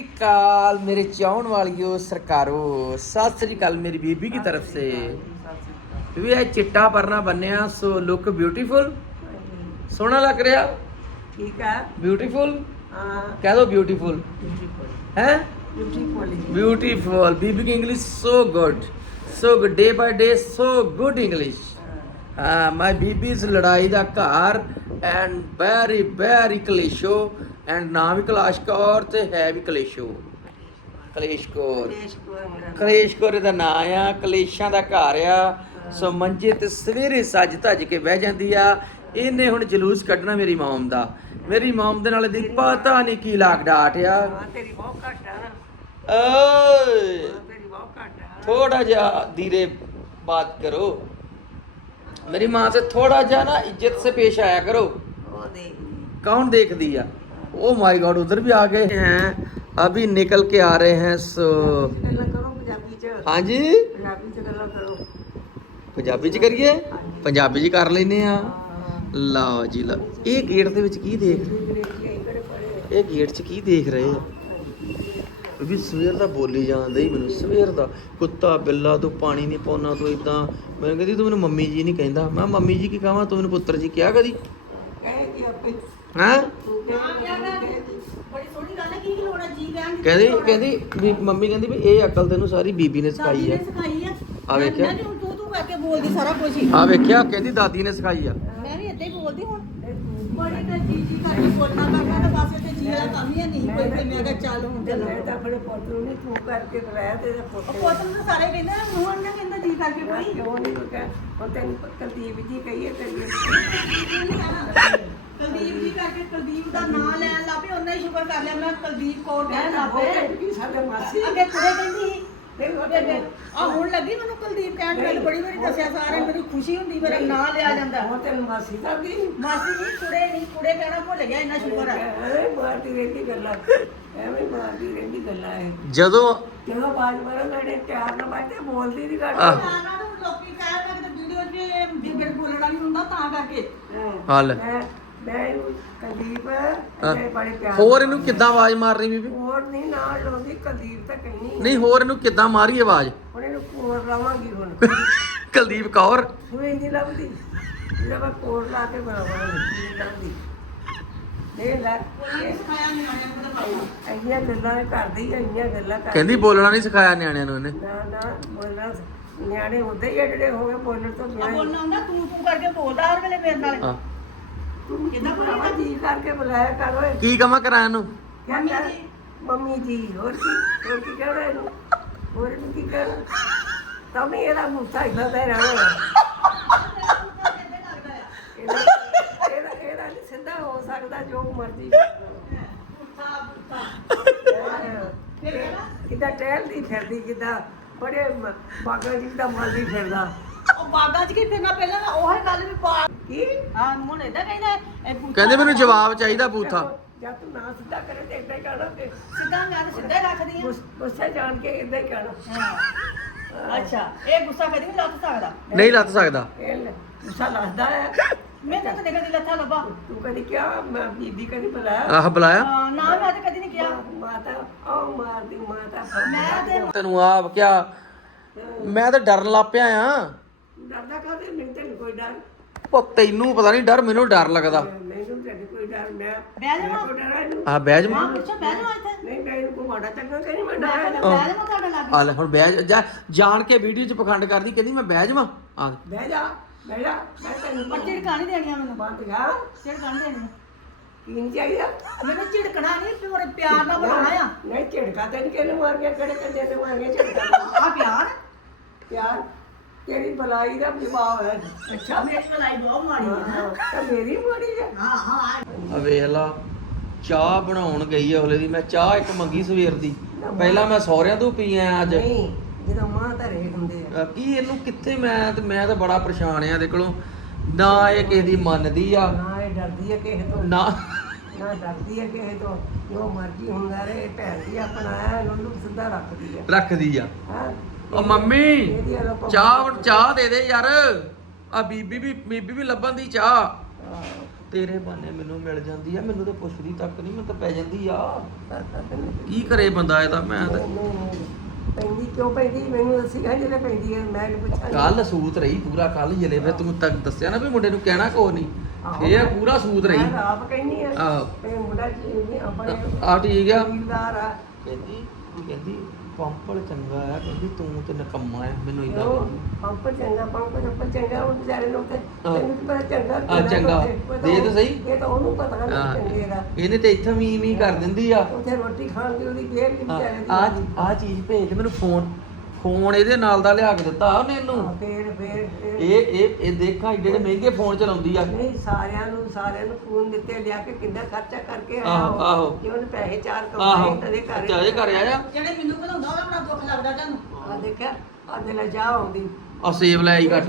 ਅਕਾਲ ਮੇਰੇ ਚਾਹਣ ਵਾਲਿਓ ਸਰਕਾਰੋ। ਸਤਿ ਸ੍ਰੀ ਅਕਾਲ ਮੇਰੀ ਬੀਬੀ ਕੀ ਤਰਫ ਸੇ। ਵੀ ਇਹ ਚਿੱਟਾ ਪਰਨਾ ਬੰਨਿਆ ਸੋ ਲੁੱਕ ਬਿਊਟੀਫੁਲ ਸੋਹਣਾ ਲੱਗ ਰਿਹਾ? ਠੀਕ ਹੈ। ਬਿਊਟੀਫੁਲ ਹਾਂ। ਕਹਿ ਦੋ ਬਿਊਟੀਫੁਲ ਹੈ? ਬਿਊਟੀਫੁਲ ਬਿਊਟੀਫੁਲ ਬੀਬੀ ਕੀ English so good so good day by day so good English ਹਾਂ। ਮਾਈ ਬੀਬੀਜ਼ ਲੜਾਈ ਦਾ ਘਰ ਐਂਡ ਵੈਰੀ ਵੈਰੀ ਕਲੇਸ਼ੋ ਐਂਡ ਨਾਮ ਵੀ ਕਲਾਸ਼ ਕੌਰ ਤੇ ਹੈ ਵੀ ਕਲੇਸ਼ੋ ਕਲੇਸ਼ ਕੌਰ ਦੇਸ਼ ਕੋਲ ਕਲੇਸ਼ ਕੌਰ ਦਾ ਨਾਂ ਆ ਕਲੇਸ਼ਾਂ ਦਾ ਘਰ ਆ ਸੋ ਮੰਜੇ ਤੇ ਸਵੇਰੇ ਸੱਜ ਧੱਜ ਕੇ ਬਹਿ ਜਾਂਦੀ ਆ ਇਹਨੇ ਹੁਣ ਜਲੂਸ ਕੱਢਣਾ ਮੇਰੀ ਮੌਮ ਦਾ ਮੇਰੀ ਮੌਮ ਦੇ ਨਾਲ ਦੀ ਪਤਾ ਨਹੀਂ ਕੀ ਲਾਗ ਡਾਟ ਆ ਹਾਂ ਤੇਰੀ ਬਹੁਤ ਘੱਟ ਆ ਨਾ ਓਏ ਹਾਂ, ਤੇਰੀ ਬਹੁਤ ਘੱਟ ਆ थोड़ा जा धीरे बात करो मेरी माँ से थोड़ा जा ना इज्जत से पेश आया करो ਉਹ ਦੇ कौन देख दिया ओ माय गॉड उधर भी आ गए हैं अभी निकल के आ रहे हैं सो ਗੱਲਾਂ ਕਰੋ ਪੰਜਾਬੀ ਚ हाँ जी ਪੰਜਾਬੀ ਚ ਗੱਲਾਂ ਕਰੋ ਪੰਜਾਬੀ ਚ ਕਰੀਏ ਪੰਜਾਬੀ ਚ ਕਰ ਲੈਨੇ ਆ ਹਾਂ ਲਓ ਜੀ ਲਓ ਇਹ ਗੇਟ ਦੇ ਵਿੱਚ ਕੀ ਦੇਖ ਅੰਗਰੇਜ਼ੀ ਕਿਹੜੇ ਪੜੇ ਇਹ ਗੇਟ 'ਚ ਕੀ ਦੇਖ ਰਹੇ ਆ ਵੀ ਸਵੇਰ ਦਾ ਬੋਲੀ ਜਾਂਦਾ ਹੀ ਮੈਨੂੰ ਸਵੇਰ ਦਾ ਕੁੱਤਾ ਬਿੱਲਾ ਤੂੰ ਪਾਣੀ ਨਹੀਂ ਪਾਉਣਾ ਤੂੰ ਇਦਾਂ ਮੈਨੂੰ ਕਹਿੰਦੀ ਤੂੰ ਮੈਨੂੰ ਮੰਮੀ ਜੀ ਨਹੀਂ ਕਹਿੰਦਾ ਮੈਂ ਮੰਮੀ ਜੀ ਕੀ ਕਹਾਂ ਤੂੰ ਮੈਨੂੰ ਪੁੱਤਰ ਜੀ ਕਿਹਾ ਕਦੀ ਕਹੇ ਕਿ ਆਪੇ ਹੈਂ? ਬੜੀ ਸੋਹਣੀ ਗੱਲ ਹੈ ਕੀ ਲੋੜ ਹੈ ਜੀ ਕਹਿਣ ਦੀ ਕਹਿੰਦੀ ਕਹਿੰਦੀ ਵੀ ਮੰਮੀ ਕਹਿੰਦੀ ਵੀ ਇਹ ਅਕਲ ਤੈਨੂੰ ਸਾਰੀ ਬੀਬੀ ਨੇ ਦਾਦੀ ਸਿਖਾਈ ਨੇ ਆ। ਸਿਖਾਈ ਆ ਆ ਵੇਖਿਆ? ਮੈਂ ਕਿਉਂ ਤੂੰ ਤੂੰ ਕਰਕੇ ਬੋਲਦੀ ਸਾਰਾ ਕੁਝ ਹੀ। ਆ ਵੇਖਿਆ ਕਹਿੰਦੀ ਦਾਦੀ ਨੇ ਸਿਖਾਈ ਆ। ਮੈਂ ਵੀ ਏਦਾਂ ਹੀ ਬੋਲਦੀ ਹੁਣ। ਬੜੀ ਤੇ ਜੀ ਜੀ ਕਰਕੇ ਬੋਲਣਾ ਕਰਨਾ ਤੇ ਬਸ ਤੇ ਜੀ ਦਾ ਕੰਮ ਹੀ ਹੈ ਨਹੀਂ। ਕੋਈ ਤੇ ਮੈਂ ਕਿਹਾ ਚੱਲ ਹੁਣ ਚੱਲ ਮੈਂ ਤਾਂ ਆਪਣੇ ਪੁੱਤ ਨੂੰ ਨਹੀਂ ਤੂੰ ਕਰਕੇ ਬੁਲਾਇਆ ਤੇ ਇਹਦੇ ਪੁੱਤ ਉਹ ਪੁੱਤ ਨੂੰ ਤਾਂ ਸਾਰੇ ਕਹਿੰਦੇ ਨੇ ਮੂੰਹ ਨੇ ਕਹਿੰਦਾ ਜੀ ਕਰਕੇ ਭਾਈ ਕੋਈ ਕਿਉਂ ਨਹੀਂ ਕਹਿ ਉਹ ਤੈਨੂੰ ਕੁਲਦੀਪ ਜੀ ਕਹੀਏ ਕਰੀਏ ਕੁਲਦੀਪ ਜੀ ਕਰਕੇ ਕੁਲਦੀਪ ਦਾ ਨਾਮ ਲੈਣ ਲੱਪੇ ਉਹਨੇ ਹੀ ਸ਼ੁਕਰ ਕਰ ਲਿਆ ਮੈਂ ਕੁਲਦੀਪ ਕੌਰ ਕਹਿਣ ਲੱਪੇ ਕੀ ਸਾਡੇ ਮਾਸੀ ਅੱਗੇ ਕੁੜੇ ਕਹਿੰਦੀ ਸੀ। ਤੇ ਆ ਹੁਣ ਲੱਗੀ ਮੈਨੂੰ ਕੁਲਦੀਪ ਕਹਿਣ ਮੈਨੂੰ ਬੜੀ ਵਾਰੀ ਦੱਸਿਆ ਸਾਰੇ ਮੈਨੂੰ ਖੁਸ਼ੀ ਹੁੰਦੀ ਮੇਰਾ ਨਾਂ ਲਿਆ ਜਾਂਦਾ। ਉਹ ਤੈਨੂੰ ਮਾਸੀ ਦਾ ਵੀ ਮਾਸੀ ਜੀ ਕੁੜੇ ਨਹੀਂ ਕੁੜੇ ਕਹਿਣਾ ਭੁੱਲ ਗਿਆ ਇੰਨਾ ਸ਼ੁਕਰ ਹੈ ਐਵੇਂ ਮਾਰਦੀ ਰਹਿੰਦੀ ਗੱਲਾਂ ਐਵੇਂ ਮਾਰਦੀ ਰਹਿੰਦੀ ਗੱਲਾਂ ਇਹ। ਜਦੋਂ ਜਦੋਂ ਬਾਜ ਮਾਰਾ ਮੈਨੇ ਪਿਆਰ ਨਾਲ ਬਾਜੇ ਬੋਲਦੀ ਨਹੀਂ ਘੱਟ। ਨਾ ਨੂੰ ਲੋਕੀ ਕਹਿਣ ਲੱਗੇ ਵੀਡੀਓ 'ਚ ਜਿਵੇਂ ਬੋਲਣਾ ਨਹੀਂ ਹੁੰਦਾ ਤਾਂ ਕਰਕੇ। ਹਲ। ਮੈਂ ਬੜੇ ਪਿਆਰ ਹੋਰ ਇਹਨੂੰ ਕਿੱਦਾਂ ਆਵਾਜ਼ ਮਾਰਨੀ ਬੀਬੀ? ਹੋਰ ਨਹੀਂ ਨਾਲ ਲਾਉਂਦੀ ਕੁਲਦੀਪ ਤਾਂ ਕਹਿਣੀ ਨਹੀਂ ਹੋਰ ਇਹਨੂੰ ਕਿੱਦਾਂ ਮਾਰੀ ਆਵਾਜ਼? ਹੁਣ ਇਹਨੂੰ ਕੋਰ ਲਾਵਾਂਗੀ ਹੁਣ। ਕੁਲਦੀਪ ਕੌਰ। ਸੂਈ ਨਹੀਂ ਲੱਭਦੀ? ਇਹਦਾ ਮੈਂ ਕੋਰ ਲਾ ਕੇ ਬਣਾਵਾਂਗੀ ਨਹੀਂ ਲੱਭਦੀ। ਦੇ ਲੈ। ਇਹ ਸਿਖਾਇਆ ਨਹੀਂ ਆਇਆ ਮੈਨੂੰ ਪਾਉਣਾ ਇੰਨੀਆਂ ਗੱਲਾਂ ਇਹ ਕਰਦੀ ਆ ਇੰਨੀਆਂ ਗੱਲਾਂ ਕਰਦੀ। ਕਹਿੰਦੀ ਬੋਲਣਾ ਨਹੀਂ ਸਿਖਾਇਆ ਨਿਆਣਿਆਂ ਨੂੰ ਇਹਨੇ। ਨਾ ਨਾ ਬੋਲਣਾ ਨਿਆਣੇ ਹੁੰਦੇ ਹੀ ਜਿਹੜੇ ਹੋ ਗਏ ਬੋਲਣ ਤੋਂ ਬਿਨਾਂ। ਬੋਲਣਾ ਹੁੰਦਾ ਤੂੰ ਤੂੰ ਕਰਕੇ ਬੋਲਦਾ ਹਰ ਵੇਲੇ ਮੇਰੇ ਨਾਲ। ਹਾਂ। ਤੂੰ ਕਿੱਦਾਂ ਕਿੱਦਾਂ ਬੋਲੇਗਾ? ਜੀ ਕਰਕੇ ਬੁਲਾਇਆ ਕਰ ਓਏ। ਕੀ ਕਵਾਂ ਕਰਾਂ ਇਹਨੂੰ? ਮੰਮੀ ਜੀ। ਮੰਮੀ ਜੀ ਹੋਰ ਕੀ? ਹੋਰ ਕੀ ਕਹਿਣਾ ਇਹਨੂੰ? ਹੋਰ ਇਹਨੂੰ ਕੀ ਕਹਿਣਾ? ਤਾਂ ਵੀ ਇਹਦਾ ਮੁੱਠਾ ਇਦਾਂ ਦਾ ਹੀ ਰਹਿਣਾ ਇਹਦਾ ਇਹਦਾ ਇਹਦਾ ਨਹੀਂ ਸਿੱਧਾ ਹੋ ਸਕਦਾ ਜੋ ਮਰਜ਼ੀ ਕਿਦਾਂ ਟਹਿਲਦੀ ਫਿਰਦੀ ਕਿਦਾਂ ਬੜੇ ਬਾਗਾਂ ਜੀ ਦਾ ਮਲਦੀ ਫਿਰਦਾ। ਉਹ ਬਾਗਾ 'ਚ ਕੀ ਫਿਰਨਾ ਪਹਿਲਾਂ ਤਾਂ ਉਹੀ ਗੱਲ ਵੀ ਪਾ ਕੀ? ਕਹਿੰਦਾ ਇਹ ਬੂਥਾ ਕਹਿੰਦੇ ਮੈਨੂੰ ਜਵਾਬ ਚਾਹੀਦਾ ਬੂਥਾ। ਜਦ ਤੂੰ ਨਾ ਸਿੱਧਾ ਕਰੇ ਤੇ ਇਦਾਂ ਹੀ ਕਹਿਣਾ ਤੇ ਸਿੱਧਾ ਮੈਂ ਤਾਂ ਸਿੱਧਾ ਹੀ ਰੱਖਦੀ ਆ ਗੁੱਸ- ਗੁੱਸੇ ਜਾਣ ਕੇ ਇਦਾਂ ਹੀ ਕਹਿਣਾ। ਹਾਂ। ਅੱਛਾ ਇਹ ਗੁੱਸਾ ਕਦੀ ਨਹੀਂ ਲੱਥ ਸਕਦਾ? ਨਹੀਂ ਲੱਤ ਸਕਦਾ। ਇਹ ਲੈ, ਗੁੱਸਾ ਲੱਗਦਾ ਹੈ। ਮੈਨੂੰ ਤਾਂ ਕਦੀ ਲੱਥਾ ਲੱਭਾ। ਤੂੰ ਕਦੀ ਕਿਹਾ ਮੈਂ ਬੀਬੀ ਕਦੀ ਬੁਲਾਇਆ? ਆਹ ਬੁਲਾਇਆ? ਹਾਂ, ਨਾ ਮੈਂ ਤਾਂ ਕਦੀ ਨਹੀਂ ਕਿਹਾ। ਮਾਤਾ ਆਹ ਮਾਰਦੀ ਮਾਤਾ ਮੈਂ ਤੇ ਤੈਨੂੰ ਆਪ ਕਿਆ ਮੈਂ ਤਾਂ ਡਰਨ ਲੱਗ ਪਿਆ ਆ। ਡਰਦਾ ਕਾਹਦੇ? ਮੈਨੂੰ ਤੇ ਕੋਈ ਡਰ ਉਹ ਤੈਨੂੰ ਪਤਾ ਨਹੀਂ ਡਰ ਮੈਨੂੰ ਡਰ ਲੱਗਦਾ। ਮੈਨੂੰ ਤੇ ਕੋਈ ਡਰ ਮੈਂ ਬਹਿ ਜਾਵਾਂ? ਕੋਈ ਡਰ ਇਹਨੂੰ ਆ ਬਹਿ ਜਾ। ਮਾਂ ਪੁੱਛੋ ਬਹਿ ਜਾ ਇੱਥੇ। ਨਹੀਂ ਮੈਂ ਇਹਨੂੰ ਕੋਈ ਮਾੜਾ ਚੰਗਾ ਕਰੀ ਮੈਂ ਮੈਂ ਡਰ ਕਹਿੰਦਾ ਬਹਿ ਜਾ ਤੁਹਾਡੇ ਲਾਗੇ। ਆ ਲੈ ਹੁਣ ਬਹਿ ਜਾ- ਜਾ ਜਾਣ ਕੇ ਵੀਡੀਓ 'ਚ ਪਖੰਡ ਕਰਦੀ ਕਹਿੰਦੀ ਮੈਂ ਬਹਿ ਜਾਵਾਂ। ਆ ਬਹਿ ਜਾ ਬਹਿ ਜਾ ਮੈਂ ਤੈਨੂੰ ਪਰ ਝਿੜਕਾਂ ਨਹੀਂ ਦੇਣੀਆਂ ਮੈਨੂੰ। ਬੰਦ ਗਾ ਝਿੜਕਾਂ ਨਹੀਂ ਦੇਣੀਆਂ। ਕੀ ਨਹੀਂ ਚਾਹੀਦਾ? ਮੈਨੂੰ ਝਿੜਕਣਾ ਨਹੀਂ ਪਿਓਰ ਪਿਆਰ ਨਾਲ ਬੁਲਾਉਣਾ ਆ। ਨਹੀਂ ਝਿੜਕਾ ਤੇ ਨਹੀਂ ਕਿਹਨੇ ਮਾਰ ਗਿਆ ਕਿਹੜੇ ਕੰਦੇ ਨੇ ਮਾਰ ਗਿਆ ਝਿੜਕਾ? ਆ ਪਿਆਰ। ਯਾਰ ਤੇਰੀ ਬਲਾਈ ਦਾ ਜਵਾਬ ਹੈ ਅੱਛਾ ਮੇਰੀ ਭਲਾਈ ਬਹੁਤ ਮਾੜੀ ਹੈ। ਹਾਂ, ਤਾਂ ਮੇਰੀ ਮਾੜੀ ਹੈ। ਹਾਂ ਹਾਂ ਆ। ਵੇਖ ਲਾ ਚਾਹ ਬਣਾਉਣ ਗਈ ਆ ਹਲੇ ਦੀ ਮੈਂ ਚਾਹ ਇੱਕ ਮੰਗੀ ਸਵੇਰ ਦੀ। ਪਹਿਲਾਂ ਮੈਂ ਸਹੁਰਿਆਂ ਤੋਂ ਪੀ ਆਇਆ ਅੱਜ। ਨਹੀਂ ਜਦੋਂ ਮਾਂ ਧਰੇ ਹੁੰਦੇ ਆ। ਅਹ ਕੀ ਇਹਨੂੰ ਕਿੱਥੇ ਮੈਂ ਤੇ ਮੈਂ ਤਾਂ ਬੜਾ ਪਰੇਸ਼ਾਨ ਆ ਇਹਦੇ ਕੋਲੋਂ। ਨਾ ਇਹ ਕਿਸੇ ਦੀ ਮੰਨਦੀ ਆ। ਨਾ ਇਹ ਡਰਦੀ ਹੈ ਕਿਸੇ ਤੋਂ। ਨਾ। ਨਾ ਡਰਦੀ ਹੈ ਕਿਸੇ ਤੋਂ। ਜੋ ਮਰਜ਼ੀ ਹੁੰਦਾ ਰਹੇ ਭੈਣ ਦੀ ਆਪਣਾ ਹੈ ਉਹਨੂੰ ਸਿੱਧਾ ਰੱਖਦੀ ਹੈ ਰੱਖਦੀ ਆ। ਹਾਂ। ਉਹ ਮੰਮੀ ਚਾਹ ਚਾਹ ਦੇ ਦੇ ਯਾਰ। ਆ ਬੀਬੀ ਵੀ ਬੀਬੀ ਵੀ ਲੱਭਣ ਦੀ ਚਾਹ। ਤੇਰੇ ਬਾਨੇ ਮੈਨੂੰ ਮਿਲ ਜਾਂਦੀ ਆ ਮੈਨੂੰ ਤਾਂ ਪੁੱਛਦੀ ਤੱਕ ਨਹੀਂ ਮੈਨੂੰ ਤਾਂ ਪੈ ਜਾਂਦੀ ਆ। ਕੀ ਕਰੇ ਬੰਦਾ ਇਹਦਾ ਮੈਂ ਤਾਂ ਪੈਂਦੀ ਕਿਉਂ ਪੈਂਦੀ? ਮੈਨੂੰ ਦੱਸੀਗਾ ਜਿਹੜੇ ਪੈਂਦੀ ਹੈ ਮੈਂ ਇਹਨੂੰ ਪੁੱਛਾਂਗੀ ਕੱਲ ਸੂਤ ਰਹੀ ਪੂਰਾ ਕੱਲ ਜਲੇ ਫਿਰ ਤੂੰ ਤੱਕ ਦੱਸਿਆ ਨਾ ਵੀ ਮੁੰਡੇ ਨੂੰ ਕਹਿਣਾ ਕੋ ਨਹੀਂ। ਆਹੋ। ਫੇਰ ਪੂਰਾ ਸੂਤ ਰਹੀ। ਮੈਂ ਆਪ ਕਹਿੰਦੀ ਆ ਆਹੋ। ਤੇ ਮੁੰਡਾ ਜੀ ਆਪਣੇ ਆ ਠੀਕ ਆ। ਜ਼ਿਮੀਂਦਾਰ ਆ। ਕਹਿੰਦੀ ਕਹਿੰਦੀ ਪੰਪਲ ਚੰਗਾ ਆ ਕਹਿੰਦੀ ਤੂੰ ਤੇ ਨਕੰਮਾ ਆ ਮੈਨੂੰ ਇਦਾਂ ਪੰਪ ਚੰਗਾ ਪੰਪ ਪੰਪ ਚੰਗਾ ਉਹ ਵਿਚਾਰੇ ਨੂੰ ਤੇ ਹਾਂ। ਤੈਨੂੰ ਪਤਾ ਚੰਗਾ ਆ, ਕਿਹੜਾ ਚੰਗਾ। ਤਾਂ ਦੇ ਤਾਂ ਸਹੀ। ਇਹ ਤਾਂ ਉਹਨੂੰ ਪਤਾ ਨਹੀਂ ਚੰਗੇ ਦਾ। ਇਹਨੇ ਤੇ ਇੱਥੇ ਵੀ ਵੀ ਕਰ ਦਿੰਦੀ ਆ। ਉੱਥੇ ਰੋਟੀ ਖਾਣ ਦੀ ਉਹਦੀ ਦੇਰ ਨਹੀਂ ਵਿਚਾਰੇ ਦੀ ਆ ਆ ਚੀਜ਼ ਭੇਜ ਦੇ ਮੈਨੂੰ ਫੋਨ। ਫੋਨ ਇਹਦੇ ਨਾਲ ਦਾ ਲਿਆ ਕੇ ਦਿੱਤਾ ਉਹਨੇ ਇਹਨੂੰ। ਫੇਰ ਫੇਰ ਫੇਰ। ਇਹ ਇਹ ਇਹ ਦੇਖਾਂ ਏਡੇ ਏਡੇ ਮਹਿੰਗੇ ਫੋਨ ਚਲਾਉਂਦੀ ਆ। ਨਹੀਂ ਸਾਰਿਆਂ ਨੂੰ ਸਾਰਿਆਂ ਨੂੰ ਫੋਨ ਦਿੱਤੇ ਲਿਆ ਕੇ ਕਿੰਨਾ ਖਰਚਾ ਕਰਕੇ ਆਇਆ ਆਹੋ, ਉਹ। ਆਹੋ। ਕਿ ਉਹਨੇ ਪੈਸੇ ਚਾਰ ਆਹੋ। ਕਮਾਏ ਤਦੇ ਘਰ ਚਾਹੇ ਘਰ ਆਇਆ? ਜਿਹੜੇ ਮੈਨੂੰ ਘਲਾਉਂਦਾ ਉਹਦਾ ਬੜਾ ਦੁੱਖ ਲੱਗਦਾ ਤੁਹਾਨੂੰ। ਆ ਦੇਖਿਆ ਆ ਦੇ ਲੈ ਜਾ ਆਉਂਦੀ। ਆ ਸੇਬ ਲੈ ਆਈ ਘੱਟ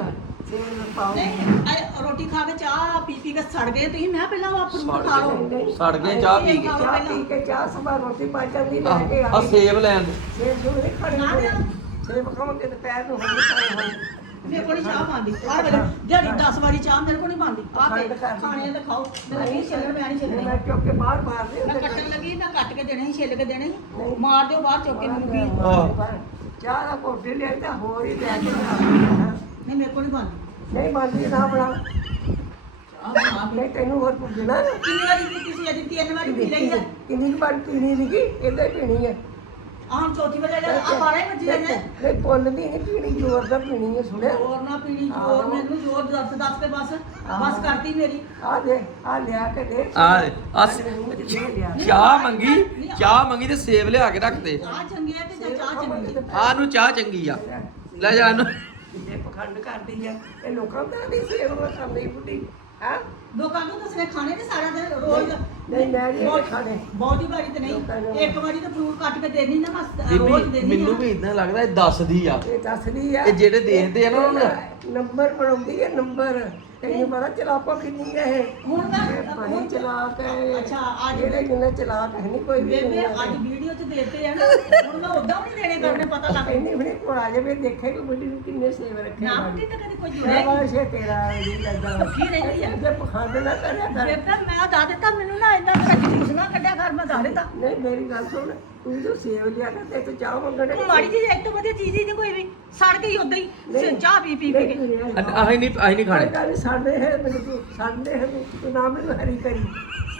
ਸੇਬ ਨੂੰ ਪਾਓ। ਨਹੀਂ ਇਹ ਰੋਟੀ ਖਾ ਕੇ ਚਾਹ ਪੀ ਪੀ ਕੇ ਸੜ ਗਏ ਤੁਸੀਂ ਮੈਂ ਕਿਹਾ ਪਹਿਲਾਂ ਉਹ ਫਰੂਟ ਖਾ ਲਓ ਸੜ ਗਏ ਚਾਹ ਪੀ ਕੇ ਚਾਹ ਪੀ ਕੇ ਚਾਹ ਸਵੇਰ ਰੋਟੀ ਪਾ ਜਾਂਦੀ ਲੈ ਕੇ ਆ ਸੇਬ ਲੈਣ ਦੇ। ਜੋ ਨਹੀਂ ਨਾ ਲਿਆ। ਸੇਬ ਖਾਉਂਦੇ ਤੇ ਪੈਰ ਨੂੰ ਹੋਣ ਮੇਰੇ ਕੋਲ ਨੀ ਚਾਹ ਪਾਉਂਦੀ ਆ ਵੇਲੇ ਦਿਹਾੜੀ 10 ਵਾਰੀ ਚਾਹ ਮੇਰੇ ਕੋਲ ਨਹੀਂ ਪਾਉਂਦੀ ਆ ਖੰਡ ਤੇ। ਖਾਣੇ ਤਾਂ ਖਾਓ। ਮੈਂ ਨਹੀਂ ਛਿੱਲਣ ਮੈਂ ਨਹੀਂ ਛਿੱਲਣੀ। ਮੈਂ ਚੁੱਕ ਕੇ ਬਾਹਰ ਮਾਰ ਦੇ ਮੈਂ ਕੱਟਣ ਲੱਗੀ ਮੈਂ ਕੱਟ ਕੇ ਦੇਣੇ ਛਿੱਲ ਕੇ ਦੇਣੇ। ਮਾਰ ਦਿਓ ਬਾਹਰ ਚੁੱਕ ਕੇ ਮੈਨੂੰ ਵੀ ਚਾਹ ਦਾ ਕੋਟੇ ਲਿਆ ਤਾਂ ਹੋਰ ਹੀ ਲੈ ਕੇ ਨਹੀਂ ਮੇਰੇ ਕੋਲ ਨਹੀਂ ਬਣਦੀ। ਨਹੀਂ ਬੰਦੀ ਨਾ ਬਣਾ। ਨਹੀਂ ਤੈਨੂੰ ਹੋਰ ਪੁੱਛਣਾ ਕਿੰਨੀ ਵਾਰੀ ਪੀਤੀ ਸੀ ਅਜੀ ਤਿੰਨ ਵਾਰੀ ਪੀ ਲਈ ਹੈ ਕਿੰਨੀ ਵਾਰ ਪੀਣੀ ਸੀਗੀ? ਇਹਦੇ ਪੀਣੀ ਹੈ ਆਹ ਚੌਥੀ ਵਾਰ ਆ 12 ਵਜੇ ਨੇ। ਨਹੀਂ ਪੁੱਲ ਦੀ ਨਹੀਂ ਪੀਣੀ ਜ਼ੋਰ ਦਾ ਪੀਣੀ ਹੈ ਸੁਣਿਆ। ਹੋਰ ਨਾ ਪੀਣੀ ਜੋਰ ਮੈਨੂੰ ਜੋਰ ਦੱਸ ਦੱਸ ਕੇ ਬਸ ਬਸ ਕਰਤੀ ਮੇਰੀ। ਆ ਦੇ ਆ ਲਿਆ ਕੇ ਦੇ। ਆ ਆ ਲਿਆ ਚਾਹ ਮੰਗੀ ਚਾਹ ਮੰਗੀ ਤੇ ਸੇਬ ਲਿਆ ਕੇ ਰੱਖ ਦੇ। ਆ ਚੰਗੀ ਹੈ ਕਿ ਜਾਂ ਚਾਹ ਚੰਗੀ ਆ ਨੂੰ ਚਾਹ ਚੰਗੀ ਆ। ਲੈ ਜਾ। ਇਹਨੂੰ ਇਹ ਪਖੰਡ ਕਰਦੀ ਆ। ਇਹ ਲੋਕਾਂ ਦਾ ਨਹੀਂ ਸੇਵ ਉਹ ਕਰਦੀ ਬੁੱਢੀ। ਹਾਂ? ਲੋਕਾਂ ਨੂੰ ਦੱਸਣੇ ਖਾਣੇ ਨੇ ਸਾਰਾ ਦਿਨ ਰੋਜ਼ ਨਹੀਂ ਮੈਂ ਨਹੀਂ ਇਹ ਖਾਣੇ। ਬਹੁਤੀ ਵਾਰੀ ਤੇ ਨਹੀਂ। ਇੱਕ ਵਾਰੀ ਤਾਂ ਫਰੂਟ ਕੱਟ ਕੇ ਦੇਣੀ ਨਾ ਬਸ ਰੋਜ਼ ਬੀਬੀ ਦੇਣੀ ਮੈਨੂੰ ਵੀ ਇਦਾਂ ਲੱਗਦਾ ਇਹ ਦੱਸਦੀ ਆ। ਇਹ ਦੱਸਦੀ ਆ। ਇਹ ਜਿਹੜੇ ਦੇਖਦੇ ਆ ਨਾ ਉਹਨਾਂ ਨੂੰ ਨੰਬਰ ਬਣਾਉਂਦੀ ਹੈ ਨੰਬਰ। ਤੈਨੂੰ ਪਤਾ ਚਲਾਕੋ ਕਿੰਨੀ ਹੈ ਇਹ। ਹੁਣ ਇਹ ਮੈਂ ਬੜੀ ਚਲਾਕ ਹੈ ਅੱਛਾ, ਅੱਜ- ਜਿਹੜੇ ਜਿੰਨੇ ਚਲਾਕ ਹੈ ਨਹੀਂ ਕੋਈ ਵੀ ਬੇਬੇ ਅੱਜ ਵੀਡੀਓ 'ਚ ਦੇਤੇ ਆ ਨਾ ਹੁਣ ਮੈਂ ਉਦਾਂ ਵੀ ਨਹੀਂ ਦੇਣੇ ਕਰਨੇ ਪਤਾ ਲੱਗ ਇੰਨੀ ਬੜੀ ਕੋਲ ਆ ਜਾਵੇ ਦੇਖੇ ਕਿ ਬੁੱਢੀ ਨੂੰ ਕਿੰਨੇ ਸੇਵ ਰੱਖੇ ਨਾ ਹੋਏ। ਬੁੱਢੀ ਤਾਂ ਕਦੇ ਕੋਈ ਮੈਂ ਜੁੜਿਆ ਵਾਲਾ ਸ਼ੇ ਤੇਰਾ ਨਹੀਂ ਲੱਗਾ ਕੀ ਰਹਿੰਦੀ ਆ? ਜੇ ਪਖੰਡ ਨਾ ਕਰਿਆ ਕਰ। ਬੇਬੇ ਮੈਂ ਦੱਸ ਦਿੱਤਾ ਮੈਨੂੰ ਨਾ ਇੰਨਾ ਤੇਰਾ ਜੂਸ ਨਾ ਕੱਢਿਆ ਕਰ ਮੈਂ ਦੱਸ ਦਿੱਤਾ। ਨਹੀਂ ਮੇਰੀ ਗੱਲ ਸੁਣ ਤੂੰ ਜੋ ਸੇਵ ਲਿਆ ਕਰ ਤੇ ਤੂੰ ਚਾਹ ਮੰਗਣੇ ਤੂੰ ਮਾੜੀ ਜੀ ਇੱਕ ਤੋਂ ਵਧੀਆ ਚੀਜ਼ ਹੀ ਨਹੀਂ ਕੋਈ ਵੀ ਸੜ ਗਈ ਉਦਾਂ ਹੀ ਸ- ਚਾਹ ਪੀ ਪੀ ਪੀ ਕੇ ਆਹੀ ਨਹੀਂ ਆਹੀ ਨਹੀਂ ਖਾਣੇ। ਸਾਡੇ ਹੈ ਮੈਨੂੰ ਸਾਡੇ ਹੈ ਤੂੰ ਨਾ ਮੈਨੂੰ ਹਰੀ ਕਰੀ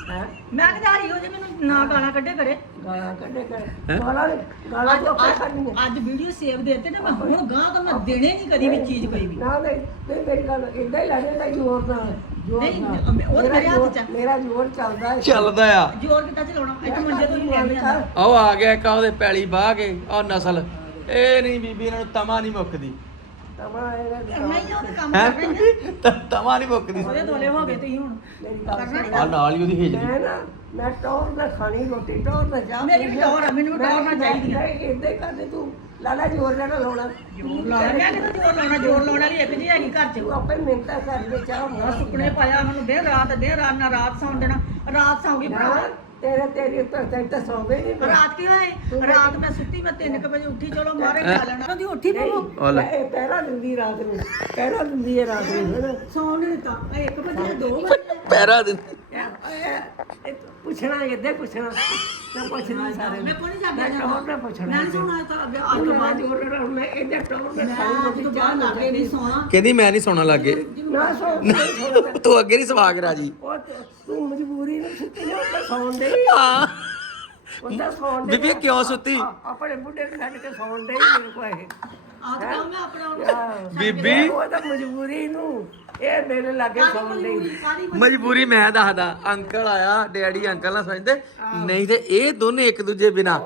ਹੈ? ਮੈਂ ਕਿਹਾ ਹਾਰੀ ਹੋ ਜੇ ਮੈਨੂੰ ਨਾ ਗਾਲਾਂ ਕੱਢੇ ਕਰੇ। ਗਾਲਾਂ ਕੱਢੇ ਕਰ। ਹੈਂ? ਗਾਲਾਂ ਗਾਲਾਂ ਅੱਜ ਜੋ ਪੈ ਕਰਨੀ ਅੱਜ ਵੀਡੀਓ ਸੇਵ ਦੇਤੇ ਨਾ ਮੈਂ ਹੁਣ ਗਾਂ ਤੋਂ ਮੈਂ ਦੇਣੇ ਨਹੀਂ ਕਦੀ ਵੀ ਚੀਜ਼ ਕੋਈ ਵੀ। ਨਾ ਨਹੀਂ ਤੇ ਮੇਰੀ ਗੱਲ ਇਦਾਂ ਹੀ ਲੱਗੇ ਤਾਂ ਜ਼ੋਰ ਨਾਲ ਜ਼ੋਰ ਨਹੀਂ, ਨਾਲ। ਉਹ ਤਾਂ ਮੇਰਾ ਮੇਰੇ ਹੱਥ ਜ਼ੋਰ- ਚ ਆ। ਮੇਰਾ ਜ਼ੋਰ ਚੱਲਦਾ ਹੈ। ਚੱਲਦਾ ਆ। ਜ਼ੋਰ ਕਿੱਦਾਂ ਚਲਾਉਣਾ? ਇੱਥੇ ਮੰਜੇ ਤੋਂ ਨਹੀਂ ਲੈਣੇ ਜਾਂਦਾ। ਆਓ ਆ ਗਿਆ ਇੱਕ ਉਹਦੇ ਪੈਲੀ ਬਾਹ ਕੇ ਉਹ ਨਸਲ। ਇਹ ਨਹੀਂ ਬੀਬੀ ਇਹਨਾਂ ਨੂੰ ਤਮਾ ਨਹੀਂ ਮੁੱਕਦੀ। ਤਮਾ ਇਹਦਾ ਕਰਨਾ ਹੀ ਆ ਉਹ ਤੇ ਕੰਮ ਹੈ? ਕਰਨਾ ਹੀ ਆ। ਤਮਾ ਨਹੀਂ ਮੁੱਕਦੀ। ਉਹਦੇ ਦੋਲੇ ਹੋ ਗਏ ਤੁਸੀਂ ਹੁਣ। ਮੇਰੀ ਗੱਲ ਕਰਨਾ ਸੁਣ। ਆ ਨਾਲ ਹੀ ਉਹਦੀ ਹੇਜਦੀ ਮੈਂ ਨਾ ਮੈਂ ਟੌਰ ਨਾ ਖਾਣੀ ਰੋਟੀ ਟੌਰ ਨਾ ਜਾ ਮੇਰੀ ਵੀ ਟੌਰ ਆ, ਮੈਨੂੰ ਵੀ ਟੌਰ ਨਾ ਚਾਹੀਦੀ ਆ। ਇਦਾਂ ਹੀ ਕਰਦੇ ਤੂੰ ਲਾਲਾ ਜ਼ੋਰ ਨਾਲ ਲਾਉਣਾ ਜ਼ੋਰ ਲਾਉਣਾ ਮੈਂ ਕਿਹਾ ਜ਼ੋਰ ਲਾਉਣਾ ਜ਼ੋਰ ਲਾਉਣ ਵਾਲੀ ਇੱਕ ਜੀ ਹੈਗੀ ਘਰ 'ਚ। ਤੂੰ ਆਪੇ ਮਿੰਤਾ ਕਰ ਦੇ ਚਾਹ ਆ ਸੁਪਨੇ ਪਾਇਆ ਉਹਨੂੰ ਦਿਨ ਰਾਤ ਦਿਨ ਰਾਤ ਨਾ ਰਾਤ ਸੌਣ ਦੇਣਾ। ਰਾਤ ਸੌਂਗੀ ਭਰਾ ਤੇਰੇ ਤੇਰੀ ਉੱਤੇ ਤੈਨੂੰ ਤਾਂ ਸੌਂਗੇ ਨਹੀਂ। ਰਾਤ ਕੀ ਹੋਏ? ਰਾਤ ਮੈਂ ਸੁੱਤੀ ਮੈਂ 3 ਵਜੇ ਉੱਠੀ ਚਲੋ ਮਾਰੇ ਖਾ ਲੈਣਾ। ਉਹਦੀ ਉੱਠੀ ਪਵੋ। ਇਹ ਪਹਿਰਾ ਦਿੰਦੀ ਰਾਤ ਨੂੰ ਪਹਿਰਾ ਦਿੰਦੀ ਹੈ ਰਾਤ ਨੂੰ? ਸੌਣ ਨਹੀਂ ਦਿੱਤਾ 1 ਵਜੇ 2 ਵਜੇ। ਇਹ- ਇਹ ਪੁੱਛਣਾ ਇੱਦਾਂ ਪੁੱਛਣਾ। ਮੈਂ ਪੁੱਛਦੀ ਸਾਰੇ ਮੈਂ ਕੋਈ ਨਹੀਂ ਜਾਂਦਾ ਮੈਂ ਟੌਰ ਨਾ ਪੁੱਛਣਾ ਮੈਂ ਸੁਣਾ ਤਾਂ ਅੱਗੇ ਅੱਜ ਤੋਂ ਬਾਅਦ ਨਾਲ ਇਹਦੇ ਟੌਰ ਨਾਲ ਬਾਅਦ ਨਾ ਨਹੀਂ ਸੌਣਾ। ਕਹਿੰਦੀ ਮੈਂ ਨਹੀਂ ਸੌਣਾ ਲੱਗੇ। ਨਾ ਸੌ। ਤੂੰ ਅੱਗੇ ਨਹੀਂ ਸਵਾ ਕੇ ਰਾਜੀ। ਉਹ ਤੇ- ਮਜਬੂਰੀ ਨੂੰ ਸੁੱਤੀ ਨਾ ਉਹ ਸੌਣ ਦੇ ਹਾਂ। ਉਹਦਾ ਸੌਣ ਦੇ ਬੀਬੀ ਇਹ ਕਿਉਂ ਸੁੱਤੀ? ਆ- ਆਪਣੇ ਬੁੱਢੇ ਨੂੰ ਛੱਡ ਕੇ ਸੌਣ ਦੇ ਮੇਰੇ ਕੋਲ ਇਹ। ਆਹ ਤਾਂ ਕੰਮ ਮੈਂ ਆਪਣਾ ਉਹਨੂੰ ਆਹ। ਬੀਬੀ। ਉਹ ਤਾਂ ਮਜਬੂਰੀ ਨੂੰ। ਇਹ ਮੇਰੇ ਲਾਗੇ ਸੌਣ ਦੇ ਕਾਦੀ ਮਜਬੂਰੀ? ਮੈਂ ਦੱਸਦਾ ਅੰਕਲ ਆਇਆ ਡੈਡੀ ਅੰਕਲ ਨਾਲ ਸਮਝਦੇ ਨਹੀਂ ਤੇ ਇਹ ਦੋਨੇ ਇੱਕ ਦੂਜੇ ਬਿਨਾ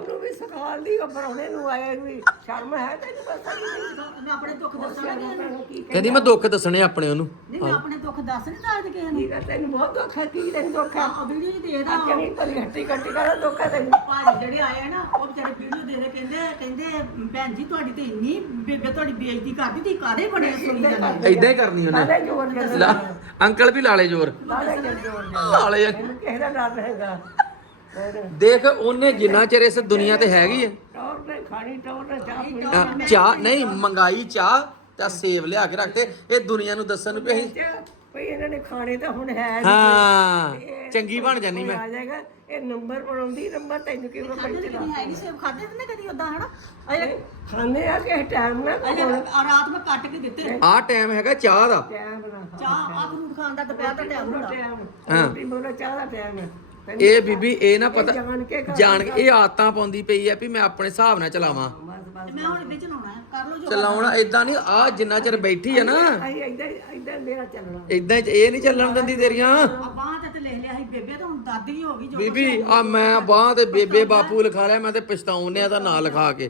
ਉਹਨੂੰ ਵੀ ਸਿਖਾਉਣ ਦੀ ਉਹ ਪਰੌਣੇ ਨੂੰ ਆਇਆ ਇਹਨੂੰ ਵੀ ਸ਼ਰਮ ਹੈ ਤੈਨੂੰ ਪਤਾ ਨਹੀਂ। ਮੈਂ ਆਪਣੇ ਦੁੱਖ ਦੱਸਣਾ ਕਿਸੇ ਨੂੰ ਤੈਨੂੰ ਕੀ ਕਹਿੰਦੀ ਮੈਂ ਦੁੱਖ ਦੱਸਣੇ ਆਪਣੇ ਉਹਨੂੰ। ਨਹੀਂ ਮੈਂ ਆਪਣੇ ਦੁੱਖ ਦੱਸ ਨਹੀਂ ਸਕਦੀ ਕਿਸੇ ਨੂੰ। ਕੀ ਕਰ ਤੈਨੂੰ ਬਹੁਤ ਦੁੱਖ ਹੈ ਕੀ ਤੈਨੂੰ ਦੁੱਖ ਹੈ? ਆ ਵੀਡੀਓ ਜੀ ਦੇਖਦਾ ਕਿੰਨੀ ਭਲੀ ਹੱਟੀ ਕੱਟੀ ਕਰ ਦੁੱਖ ਹੈ ਤੈਨੂੰ। ਭਾਜੀ ਜਿਹੜੇ ਆਏ ਆ ਨਾ ਉਹ ਵਿਚਾਰੇ ਵੀਡੀਓ ਦੇ ਦੇ ਕਹਿੰਦੇ ਕਹਿੰਦੇ ਭੈਣ ਜੀ ਤੁਹਾਡੀ ਤੇ ਇੰਨੀ ਬੇਬੇ ਤੁਹਾਡੀ ਬੇਇੱਜ਼ਤੀ ਕਰਦੀ ਤੀ ਕਾਦੇ ਸੁਣੀ ਜਾਂਦੇ ਹੀ ਕਰਨੀ ਉਹਨੇ। ਲਾਲੇ ਜੋਰ ਦੇ ਲਾ ਅੰਕਲ ਵੀ ਲਾਲੇ ਜ਼ੋਰ। ਲਾਲੇ ਜੋਰ ਦੇ ਲਾਲੇ ਇਹਨੂੰ ਕਿਸੇ ਦਾ ਡਰ ਰਹੇਗਾ ਦੇਖ ਉਹਨੇ ਜਿੰਨਾ ਚਿਰ ਇਸ ਦੁਨੀਆ ਤੇ ਹੈਗੀ ਹੈ। ਟੌਰ ਨੇ ਖਾਣੀ ਟੌਰ ਨੇ ਚਾਹ ਪੀਣੀ ਅਹ ਚਾਹ ਨਹੀਂ ਮੰਗਾਈ ਚਾਹ ਤਾਂ ਸੇਬ ਲਿਆ ਕੇ ਰੱਖਤੇ ਇਹ ਦੁਨੀਆ ਨੂੰ ਦੱਸਣ ਨੂੰ ਵੀ ਅਸੀਂ ਭਈ ਇਹਨਾਂ ਨੇ ਖਾਣੇ ਤਾਂ ਹੁਣ ਹੈ ਨੀ। ਹਾਂ ਇਹ ਚੰਗੀ ਬਣ ਜਾਨੀ ਮੈਂ। ਆ ਜਾਏਗਾ ਇਹ ਨੰਬਰ ਬਣਾਉਂਦੀ ਨੰਬਰ ਤੈਨੂੰ ਕਿਉਂ ਨਾ ਖਾਦੇ ਪਈ ਤੇ ਹੈ ਨਹੀਂ ਸੇਬ ਖਾਦੇ ਤੇ ਨਾ ਕਦੀ ਉਦਾਂ ਹਨਾ? ਅਜੇ ਖਾਣੇ ਆ ਕਿ ਟਾਈਮ ਨਾ ਅਜੇ ਆ ਰਾਤ ਮੈਂ ਕੱਟ ਕੇ ਦਿੱਤੇ। ਆਹ ਟਾਈਮ ਹੈਗਾ ਚਾਹ ਦਾ। ਟਾਈਮ ਨਾ ਚਾਹ ਆ ਫਰੂਟ ਖਾਣ ਦਾ ਦੁਪਹਿਰ ਦਾ ਟਾਈਮ ਹੁੰਦਾ। ਟਾਈਮ ਹਾਂ। ਰੋਟੀ ਬੋਲਾ ਚਾਹ ਦਾ ਟਾਈਮ ਹੈ। ਤੈਨੂੰ ਇਹ ਬੀਬੀ ਇਹ ਨਾ ਪਤਾ ਜਾਣ ਕੇ ਕਰ ਜਾਣ ਕੇ ਇਹ ਆਦਤਾਂ ਪਾਉਂਦੀ ਪਈ ਆ ਵੀ ਮੈਂ ਆਪਣੇ ਹਿਸਾਬ ਨਾਲ ਚਲਾਵਾਂ। ਬਸ ਬਸ ਤੇ ਮੈਂ ਹੁਣ ਇਹਦੇ ਚਲਾਉਣਾ ਹੈ ਕਰ ਲਓ ਜੋ ਚਲਾਉਣਾ ਇਦਾਂ ਨਹੀਂ ਆ ਜਿੰਨਾ ਚਿਰ ਬੈਠੀ ਆ ਨਾ। ਆਈ ਇੱਧਰ ਇੱਧਰ ਮੇਰਾ ਚੱਲਣਾ। ਇਦਾਂ ਇਹ ਨਹੀਂ ਚੱਲਣ ਦਿੰਦੀ ਤੇਰੀਆਂ। ਆ ਬਾਂਹ ਤੇ ਤੇ ਲਿਖ ਲਿਆ ਸੀ ਬੇਬੇ ਤਾਂ ਹੁਣ ਦਾਦੀ ਵੀ ਹੋ ਗਈ ਜੋ ਬੀਬੀ ਆ ਮੈਂ ਬਾਹ ਤੇ ਬੇਬੇ ਬਾਪੂ ਲਿਖਾ ਲਿਆ ਮੈਂ ਤੇ ਪਛਤਾਉਣਿਆ ਦਾ ਨਾਂ ਲਿਖਾ ਕੇ।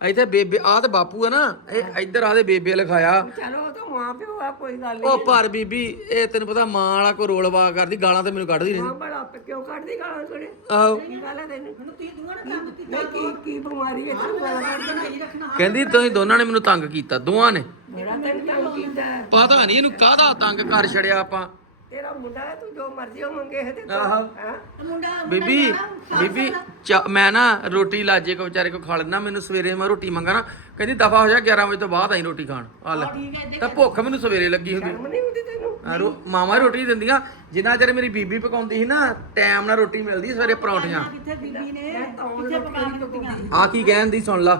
ਇੱਥੇ ਬੇਬੇ ਆ ਤੇ ਬਾਪੂ ਆ ਨਾ ਇਹ ਇੱਧਰ ਆ ਤੇ ਬੇਬੇ ਲਿਖਾਇਆ। ਚਲੋ ਮਾਂ ਪਿਓ ਆ ਕੋਈ ਗੱਲ ਉਹ ਨਹੀਂ ਪਰ ਬੀਬੀ ਇਹ ਤੈਨੂੰ ਪਤਾ ਮਾਂ ਵਾਲਾ ਕੋ ਰੋਲ ਵਾ ਕਰਦੀ ਗਾਲਾਂ ਤੇ ਮੈਨੂੰ ਕੱਢਦੀ ਮਾਂ ਰਹਿੰਦੀ ਬੜਾ ਕਿਉਂ ਕੱਢਦੀ ਗਾਲਾਂ ਕੋਲੇ ਆਹੋ। ਕੀ ਗੱਲ ਹੈ ਤੈਨੂੰ। ਮੈਨੂੰ ਤੀ ਦੂੰਗਾ ਨਾ ਕੰਮ ਕੀਤਾ ਨਹੀਂ ਕੀ ਕੀ ਬਿਮਾਰੀ ਹੈ ਤੈਨੂੰ? ਗਾਲਾਂ ਕੱਢਦੀ ਨਹੀਂ ਰੱਖਣਾ। ਕਹਿੰਦੀ ਤੁਸੀਂ ਦੋਨਾਂ ਨੇ ਮੈਨੂੰ ਤੰਗ ਕੀਤਾ ਦੋਵਾਂ ਨੇ। ਮੇਰਾ ਤੈਨੂੰ ਤੰਗ ਕੀਤਾ। ਹੈ। ਪਤਾ ਨਹੀਂ ਇਹਨੂੰ ਕਾਹਦਾ ਤੰਗ ਕਰ ਛੜਿਆ ਆਪਾਂ। ਤੇਰਾ ਮੁੰਡਾ ਹੈ ਤੂੰ ਜੋ ਮਰਜ਼ੀ ਉਹ ਮੰਗੇ ਹੈ ਤੇ ਤੂੰ ਆਹੋ। ਹੈਂ? ਮੁੰਡਾ ਮੁੰਡਾ ਬੀਬੀ ਜਾਣਾ, ਖਾ ਬੀਬੀ ਸਕਦਾ। ਚਾ- ਮੈਂ ਨਾ ਰੋਟੀ ਲਾਜੇ ਕੋ ਵਿਚਾਰੇ ਕੋ ਖਾ ਲੈਣਾ ਮੈਨੂੰ ਸਵੇਰੇ ਮੈਂ ਰੋਟੀ ਮੰਗਾ ਨਾ ਕਹਿੰਦੀ ਦਫਾ ਹੋ ਜਾ 11 ਵਜੇ ਤੋਂ ਬਾਅਦ ਆਈ ਰੋਟੀ ਖਾਣ ਆ ਲੈ। ਹਾਂ, ਠੀਕ ਹੈ ਏਦਾਂ ਤਾਂ ਭੁੱਖ ਮੈਨੂੰ ਸਵੇਰੇ ਲੱਗੀ ਹੁੰਦੀ। ਸ਼ਰਮ ਨਹੀਂ ਹੁੰਦੀ ਤੈਨੂੰ? ਆ ਰੋ ਮਾਮਾ ਰੋਟੀ ਦਿੰਦੀਆਂ ਜਿੰਨਾ ਚਿਰ ਮੇਰੀ ਬੀਬੀ ਪਕਾਉਂਦੀ ਸੀ ਨਾ ਟਾਈਮ ਨਾਲ ਰੋਟੀ ਮਿਲਦੀ ਸਵੇਰੇ ਪਰੌਂਠੀਆਂ। ਕਿੱਥੇ ਬੀਬੀ ਨੇ? ਕਿੱਥੇ ਪਕਾ ਕੇ ਦਿੱਤੀਆਂ ਆ ਕੀ ਕਹਿੰਦੀ ਸੁਣ ਲਾ।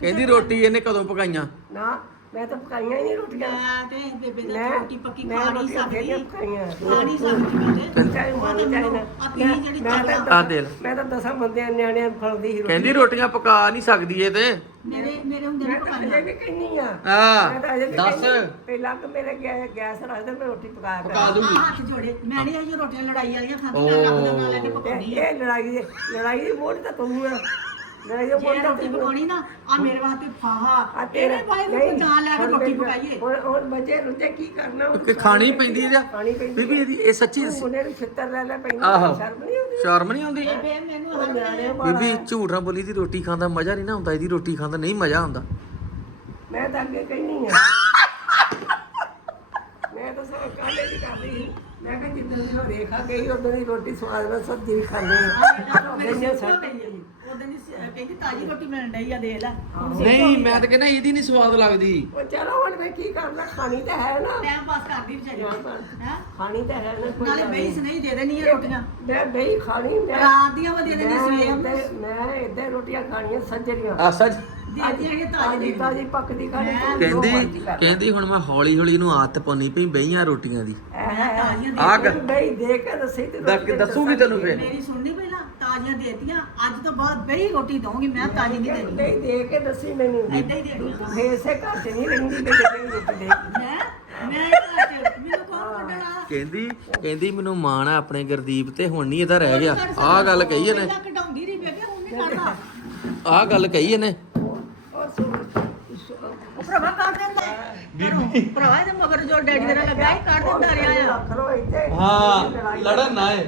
ਕਹਿੰਦੀ ਰੋਟੀ ਇਹਨੇ ਕਦੋਂ ਪਕਾਈਆਂ? ਨਾ ਮੈਂ ਤਾਂ ਪਕਾਈਆਂ ਹੀ ਨਹੀਂ ਰੋਟੀਆਂ। ਮੈਂ ਤੇ ਬੇਬੇ ਦਾ ਮੈਂ ਰੋਟੀ ਪੱਕੀ ਮੈਂ ਖਾ ਨਹੀਂ ਰੋਟੀਆਂ ਸਕਦੀ ਬਥੇਰੀਆਂ ਪਕਾਈਆਂ। ਖਾ ਨਹੀਂ ਸਕਦੀ ਮੈਂ ਤੇ। ਚਾਹੇ ਮਾਨੀ ਚਾਹੇ ਨਾ। ਆ ਤੀ ਜਿਹੜੀ ਮੈਂ ਤਾਂ ਆ। ਦੇ ਲੈ। ਮੈਂ ਤਾਂ ਦਸਾਂ ਬੰਦਿਆਂ ਨਿਆਣਿਆਂ ਨੂੰ ਫਲਦੀ ਸੀ ਰੋਟੀ। ਕਹਿੰਦੀ ਰੋਟੀਆਂ ਪਕਾ ਨਹੀਂ ਸਕਦੀ ਇਹ ਤੇ। ਮੇਰੇ ਮੇਰੇ ਹੁੰਦੇ ਨੇ ਮੈਂ ਤਾਂ ਅਜੇ ਵੀ ਕਹਿੰਨੀ ਆ। ਮੈਂ ਤਾਂ ਆ ਅਜੇ ਵੀ ਦੱਸ। ਕਹਿੰਨੀ, ਪਹਿਲਾਂ ਕਿ ਮੇਰੇ ਗੈ- ਗੈਸ ਰੱਖ ਦੇ ਮੈਂ ਰੋਟੀ ਪਕਾ ਕੇ ਪਕਾ ਦੂੰਗੀ। ਹੱਥ ਜੋੜੇ। ਮੈਂ ਨਹੀਂ ਇਹ ਰੋਟੀਆਂ ਲੜਾਈ ਵਾਲੀਆਂ ਖਾਂਦੀ ਮੈਂ ਰੱਬ ਦਾ ਨਾਂ ਲੈ ਕੇ ਤੇ ਪਕਾਉਣੀ ਆ। ਇਹ ਲੜਾਈ ਦੀ ਲੜਾਈ ਦੀ ਮੋੜ ਤਾਂ ਤੂੰ ਆ। ਜੇ ਰੋਟੀ। ਪਕਾਉਣੀ ਨਾ ਆ ਮੇਰੇ ਵਾਸਤੇ ਆ ਫਾਹਾ। ਤੇਰਾ- ਇਹਨੇ ਭਾਈ ਨਹੀਂ, ਨੂੰ ਜਾਨ ਲੈ ਕੇ ਹੁਣ ਰੋਟੀ ਮੇਰੀ- ਪਕਾਈਏ। ਹੁਣ ਹੁਣ ਬੱਚੇ ਰੁੱਜੇ ਕੀ ਕਰਨਾ? ਹੁਣ ਕਿ ਖਾਣੀ ਪੈਂਦੀ ਇਹਦਾ ਖਾਣੀ ਪੈਂਦੀ ਬੀਬੀ ਇਹਦੀ ਇਹ ਸੱਚੀ ਉਹਨੇ ਨੂੰ ਛਿੱਤਰ ਲੈ ਲੈ ਪੈਂਦੀ ਆਹੋ। ਸ਼ਰਮ ਨਹੀਂ ਆਉਂਦੀ? ਸ਼ਰਮ ਨਹੀਂ ਆਉਂਦੀ? ਬੇਬੇ ਮੈਨੂੰ ਝੂਠ ਨਾ ਬੋਲੀ ਦੀ ਰੋਟੀ ਖਾਣ ਦਾ ਮਜ਼ਾ ਨਹੀਂ ਨਾ ਆਉਂਦਾ ਇਹਦੀ ਰੋਟੀ ਖਾਣ ਦਾ ਨਹੀਂ ਮਜ਼ਾ ਆਉਂਦਾ। ਮੈਂ ਤਾਂ ਅੱਗੇ ਕਹਿਨੀ ਆ। ਸਭ ਕਾਲੇ ਦੀ ਕਰਦੀ ਸੀ। ਮੈਂ ਕਿਹਾ ਜਿੱਦਾਂ ਦੀ ਉਹ ਰੇਖਾ ਗਈ ਉਦੋਂ ਦੀ ਰੋਟੀ ਸਵਾਦ ਨਾਲ ਸਬਜ਼ੀ ਵੀ ਖਾਂਦੇ ਆ। ਮੇਰੇ ਸਿਰ ਤੋਂ ਗਈ ਹੈ ਉਹਦੇ ਨਹੀਂ ਕਹਿੰਦੀ ਤਾਜੀ ਰੋਟੀ ਮਿਲਣ ਡਈ ਆ ਦੇਖ ਲੈ। ਨਹੀਂ ਮੈਂ ਤਾਂ ਕਹਿੰਦਾ ਇਹਦੀ ਨਹੀਂ ਸਵਾਦ ਲੱਗਦੀ। ਉਹ ਚਲੋ ਹੁਣ ਮੈਂ ਕੀ ਕਰਨਾ ਖਾਣੀ ਤਾਂ ਹੈ ਨਾ। ਟਾਈਮ ਪਾਸ ਕਰਦੀ ਵਿਚਾਰੀ ਹੈ? ਖਾਣੀ ਤਾਂ ਹੈ ਨਾ ਕੋਈ ਨਾਲੇ ਬਈ ਨਹੀਂ। ਦੇ ਦੇਣੀ ਆ ਰੋਟੀਆਂ। ਮੈਂ ਦਹੀਂ ਖਾਣੀ ਮੈਂ ਰਾਤ ਦੀਆਂ ਵਾ ਦੇ ਦੇਣੀ ਮੈਂ ਸਵੇਰ ਨੂੰ। ਇੱਦਾਂ- ਮੈਂ ਇੱਦਾਂ ਰੋਟੀਆਂ ਖਾਣੀਆਂ ਸੱਜਰੀਆਂ। ਆ ਸੱਚ ਦੇ ਦੇਣਗੇ ਤਾਜੀ ਤਾਜੀ ਤਾਜੀ ਪੱਕਦੀ ਖਾਣੀ ਤੂੰ ਜੋ ਕਹਿੰਦੀ। ਕਹਿੰਦੀ ਹੁਣ ਮੈਂ ਹੌਲੀ ਹੌਲੀ ਇਹਨੂੰ ਆਦਤ ਪਾਉਣੀ ਪਈ ਬਈਆਂ ਰੋਟੀਆਂ ਦੀ। ਮੈਂ ਤਾਜ਼ੀਆਂ ਦੇ ਆ ਗ- ਦਹੀਂ ਦੇ ਕੇ ਦੱਸੀ ਤੇ ਦੱਕ- ਦੱਸੂਗੀ ਤੈਨੂੰ ਫੇਰ। ਮੇਰੀ ਸੁਣਨੀ ਪਹਿਲਾਂ ਤਾਜ਼ੀਆਂ ਦੇਤੀਆਂ ਅੱਜ ਤੋਂ ਬਾਅਦ ਬਈ ਰੋਟੀ ਦਊਂਗੀ ਮੈਂ ਤਾਜ਼ੀ ਨਹੀਂ ਦੇਣੀ। ਦਹੀਂ ਦੇ ਕੇ ਦੱਸੀ ਮੈਨੂੰ। ਏਦਾਂ ਹੀ ਦੇਣੀ ਆ। ਫੇਸੇ ਘਰ ਚ ਨਹੀਂ ਰਹਿੰਦੀ ਤੇ ਦਹੀਂ ਰੋਟੀ ਦੇ ਮੈਂ ਮੈਂ ਘਰ ਚ ਮੈਨੂੰ ਕੌਣ ਕੱਢਣਾ ਕਹਿੰਦੀ ਕਹਿੰਦੀ ਮੈਨੂੰ ਮਾਣ ਆ ਆਪਣੇ ਗੁਰਦੀਪ ਤੇ ਹੁਣ ਨਹੀਂ ਇਹਦਾ ਰਹਿ ਗਿਆ। ਆਹ ਗੱਲ ਕਹੀ ਇਹਨੇ। ਪਹਿਲਾਂ ਕਢਾਉਂਦੀ ਰਹੀ ਬੇਬੇ ਹੁਣ ਨਹੀਂ ਕਰਦਾ। ਆਹ ਗੱਲ ਕਹੀ ਇਹਨੇ ਔਰ ਸੁਣ ਉਹ ਭਰਾਵਾ ਕਰ ਦਿੰਦਾ ਬੀਬੀ। ਭਰਾਵਾ ਇਹਦੇ ਮਗਰ ਜੋ ਡੈਡੀ ਤੇਰਾ ਲੱਗਾ ਹੀ ਕਰ ਦਿੰਦਾ ਰਿਹਾ ਆ। ਖਰੋ ਇੱਥੇ। ਹਾਂ ਲੜਨ ਨਾ ਏ